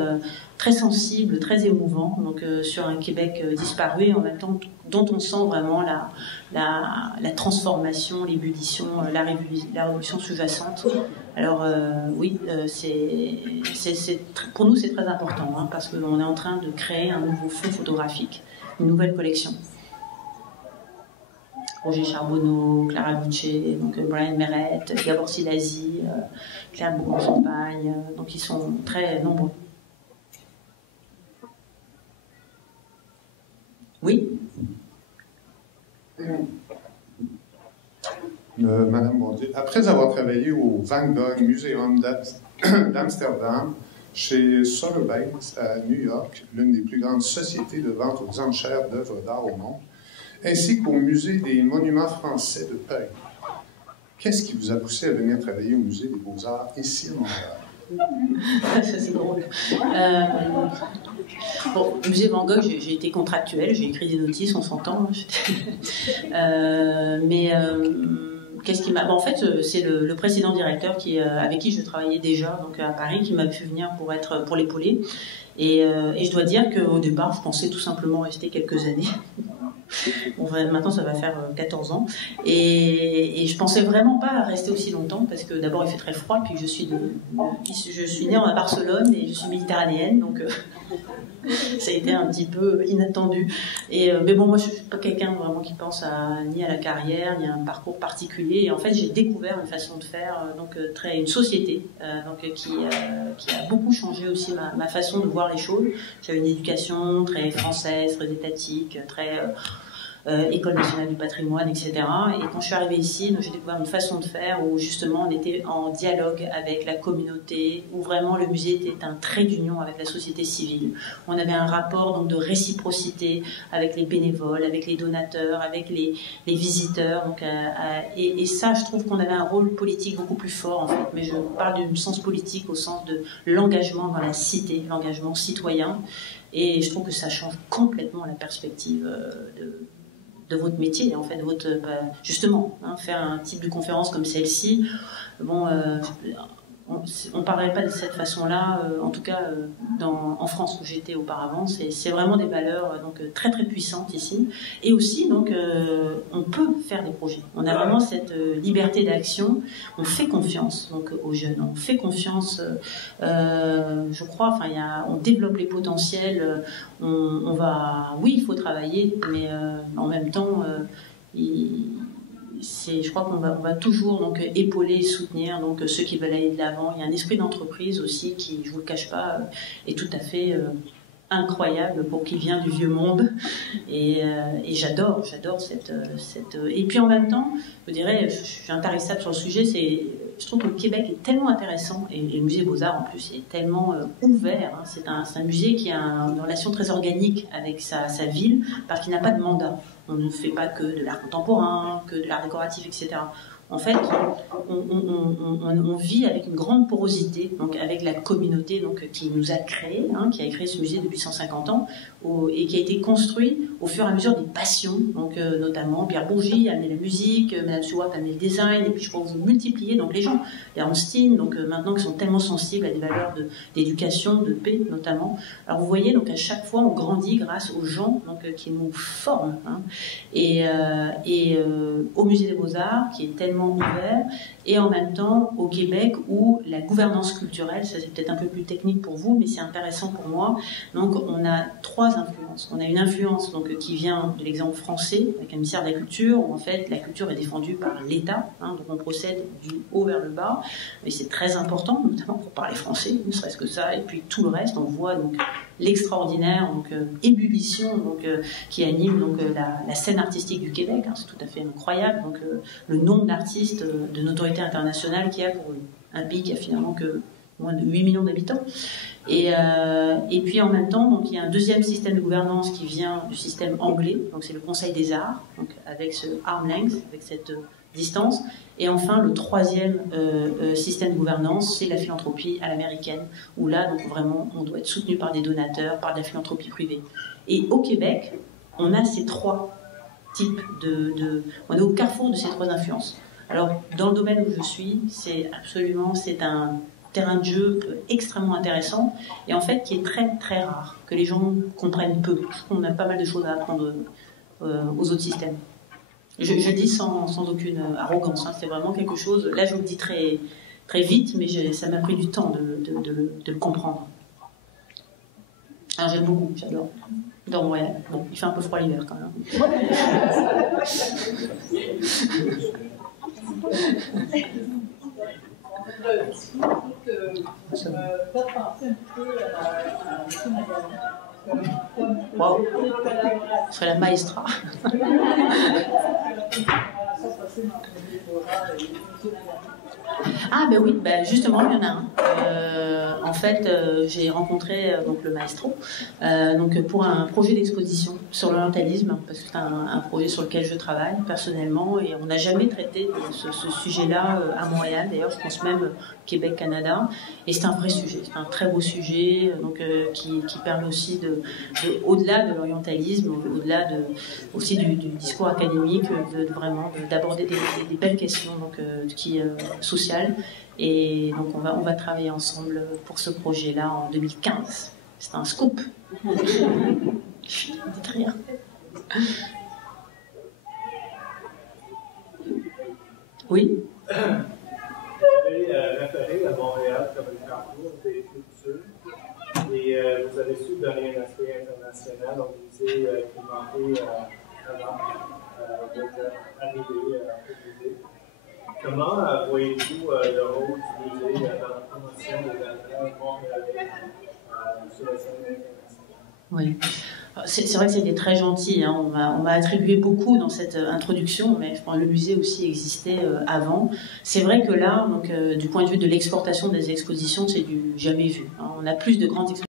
très sensible, très émouvant donc, sur un Québec disparu, et en même temps dont on sent vraiment la transformation, l'ébullition, la révolution sous-jacente. Alors oui, pour nous c'est très important, hein, parce qu'on est en train de créer un nouveau fonds photographique, une nouvelle collection. Roger Charbonneau, Clara Bucce, donc Brian Merrett, Gabor Silasi, Claire Bourgon-Champagne, donc ils sont très nombreux. Oui. Madame Bondier, après avoir travaillé au Van Gogh Museum d'Amsterdam, chez Sotheby's à New York, l'une des plus grandes sociétés de vente aux enchères d'œuvres d'art au monde, ainsi qu'au Musée des Monuments français de Paris. Qu'est-ce qui vous a poussé à venir travailler au Musée des Beaux-Arts ici à Montréal? Ça, c'est drôle. Bon, au Musée Van Gogh, j'ai été contractuelle, j'ai écrit des notices, on s'entend. Qu'est-ce qui m'a... Bon, en fait, c'est le précédent directeur avec qui je travaillais déjà donc à Paris qui m'a fait venir pour l'épauler. Et je dois dire qu'au départ, je pensais tout simplement rester quelques années. Bon, maintenant, ça va faire 14 ans. Et je pensais vraiment pas rester aussi longtemps parce que d'abord, il fait très froid. Puis je suis née à Barcelone et je suis méditerranéenne. Donc, ça a été un petit peu inattendu. Mais bon, moi, je suis pas quelqu'un vraiment qui pense ni à la carrière, ni à un parcours particulier. Et en fait, j'ai découvert une façon de faire, une société qui a beaucoup changé aussi ma façon de voir les choses. J'avais une éducation très française, très étatique, très... École nationale du patrimoine, etc. Et quand je suis arrivée ici, j'ai découvert une façon de faire où justement on était en dialogue avec la communauté, où vraiment le musée était un trait d'union avec la société civile. On avait un rapport donc de réciprocité avec les bénévoles, avec les donateurs, avec les visiteurs. Donc, et ça, je trouve qu'on avait un rôle politique beaucoup plus fort en fait. Mais je parle du sens politique au sens de l'engagement dans la cité, l'engagement citoyen. Et je trouve que ça change complètement la perspective de votre métier, en fait, justement, hein, faire un type de conférence comme celle-ci, bon, on ne parlerait pas de cette façon-là, en tout cas en France où j'étais auparavant. C'est vraiment des valeurs très très puissantes ici. Et aussi, donc, on peut faire des projets. On a vraiment cette liberté d'action. On fait confiance donc, aux jeunes. On fait confiance, je crois, on développe les potentiels. Oui, il faut travailler, mais en même temps, je crois qu'on va toujours donc épauler et soutenir donc ceux qui veulent aller de l'avant. Il y a un esprit d'entreprise aussi qui, je vous le cache pas, est tout à fait incroyable pour qui vient du vieux monde. Et j'adore cette. Et puis en même temps, je dirais, je suis intarissable sur le sujet. Je trouve que le Québec est tellement intéressant et le musée Beaux-Arts en plus est tellement ouvert. Hein. C'est un musée qui a une relation très organique avec sa ville parce qu'il n'a pas de mandat. On ne fait pas que de l'art contemporain, que de l'art décoratif, etc. En fait, on vit avec une grande porosité, donc avec la communauté donc, qui nous a créé, hein, qui a créé ce musée depuis 150 ans, et qui a été construit au fur et à mesure des passions, donc notamment Pierre Bourgie a amené la musique, Madame Stewart a amené le design, et puis je crois que vous multipliez donc les gens, les Arnstein, donc maintenant qui sont tellement sensibles à des valeurs d'éducation, de paix notamment. Alors vous voyez, donc à chaque fois on grandit grâce aux gens donc qui nous forment, hein, et au musée des Beaux-Arts qui est tellement ouvert, et en même temps au Québec où la gouvernance culturelle, ça c'est peut-être un peu plus technique pour vous, mais c'est intéressant pour moi. Donc on a 3 influences. On a une influence donc qui vient de l'exemple français avec un ministère de la Culture où en fait la culture est défendue par l'État, hein, donc on procède du haut vers le bas, et c'est très important, notamment pour parler français, ne serait-ce que ça, et puis tout le reste, on voit donc l'extraordinaire donc ébullition donc qui anime donc la scène artistique du Québec, hein, c'est tout à fait incroyable, donc le nombre d'artistes de notoriété internationale qu'il y a pour un pays qui a finalement que moins de 8 millions d'habitants. Et puis en même temps, donc, il y a un deuxième système de gouvernance qui vient du système anglais, donc c'est le Conseil des Arts, donc avec ce arm's length, avec cette distance. Et enfin, le troisième système de gouvernance, c'est la philanthropie à l'américaine, où là, donc vraiment, on doit être soutenu par des donateurs, par de la philanthropie privée. Et au Québec, on a ces trois types on est au carrefour de ces trois influences. Alors, dans le domaine où je suis, c'est un terrain de jeu extrêmement intéressant et en fait qui est très très rare, que les gens comprennent peu, parce qu'on a pas mal de choses à apprendre aux autres systèmes. Je le dis sans aucune arrogance, hein, c'est vraiment quelque chose, là je vous le dis très, très vite, mais ça m'a pris du temps de le comprendre. Alors j'aime beaucoup, j'adore. Donc ouais, bon, il fait un peu froid l'hiver quand même. Wow. Je serais la maestra. Ah ben oui, ben justement il y en a un. En fait, j'ai rencontré donc le maestro donc pour un projet d'exposition sur l'orientalisme, parce que c'est un projet sur lequel je travaille personnellement et on n'a jamais traité ce sujet-là à Montréal. D'ailleurs, je pense même Québec, Canada, et c'est un vrai sujet, c'est un très beau sujet donc qui permet aussi au-delà de l'orientalisme, au-delà aussi du discours académique, vraiment d'aborder des belles questions donc sociales. Et donc on va travailler ensemble pour ce projet-là en 2015. C'est un scoop. Dites rien. Oui. Vous avez référé à Montréal comme un carrefour des cultures et vous avez su donner un aspect international au musée qui manquait avant d'être arrivé au musée. Comment voyez-vous le rôle du musée dans la promotion des affaires montréalais sur la scène internationale? Oui. C'est vrai que c'était très gentil, hein. On m'a attribué beaucoup dans cette introduction, mais le musée aussi existait avant. C'est vrai que là, donc, du point de vue de l'exportation des expositions, c'est du jamais vu, hein. On a plus de grandes expositions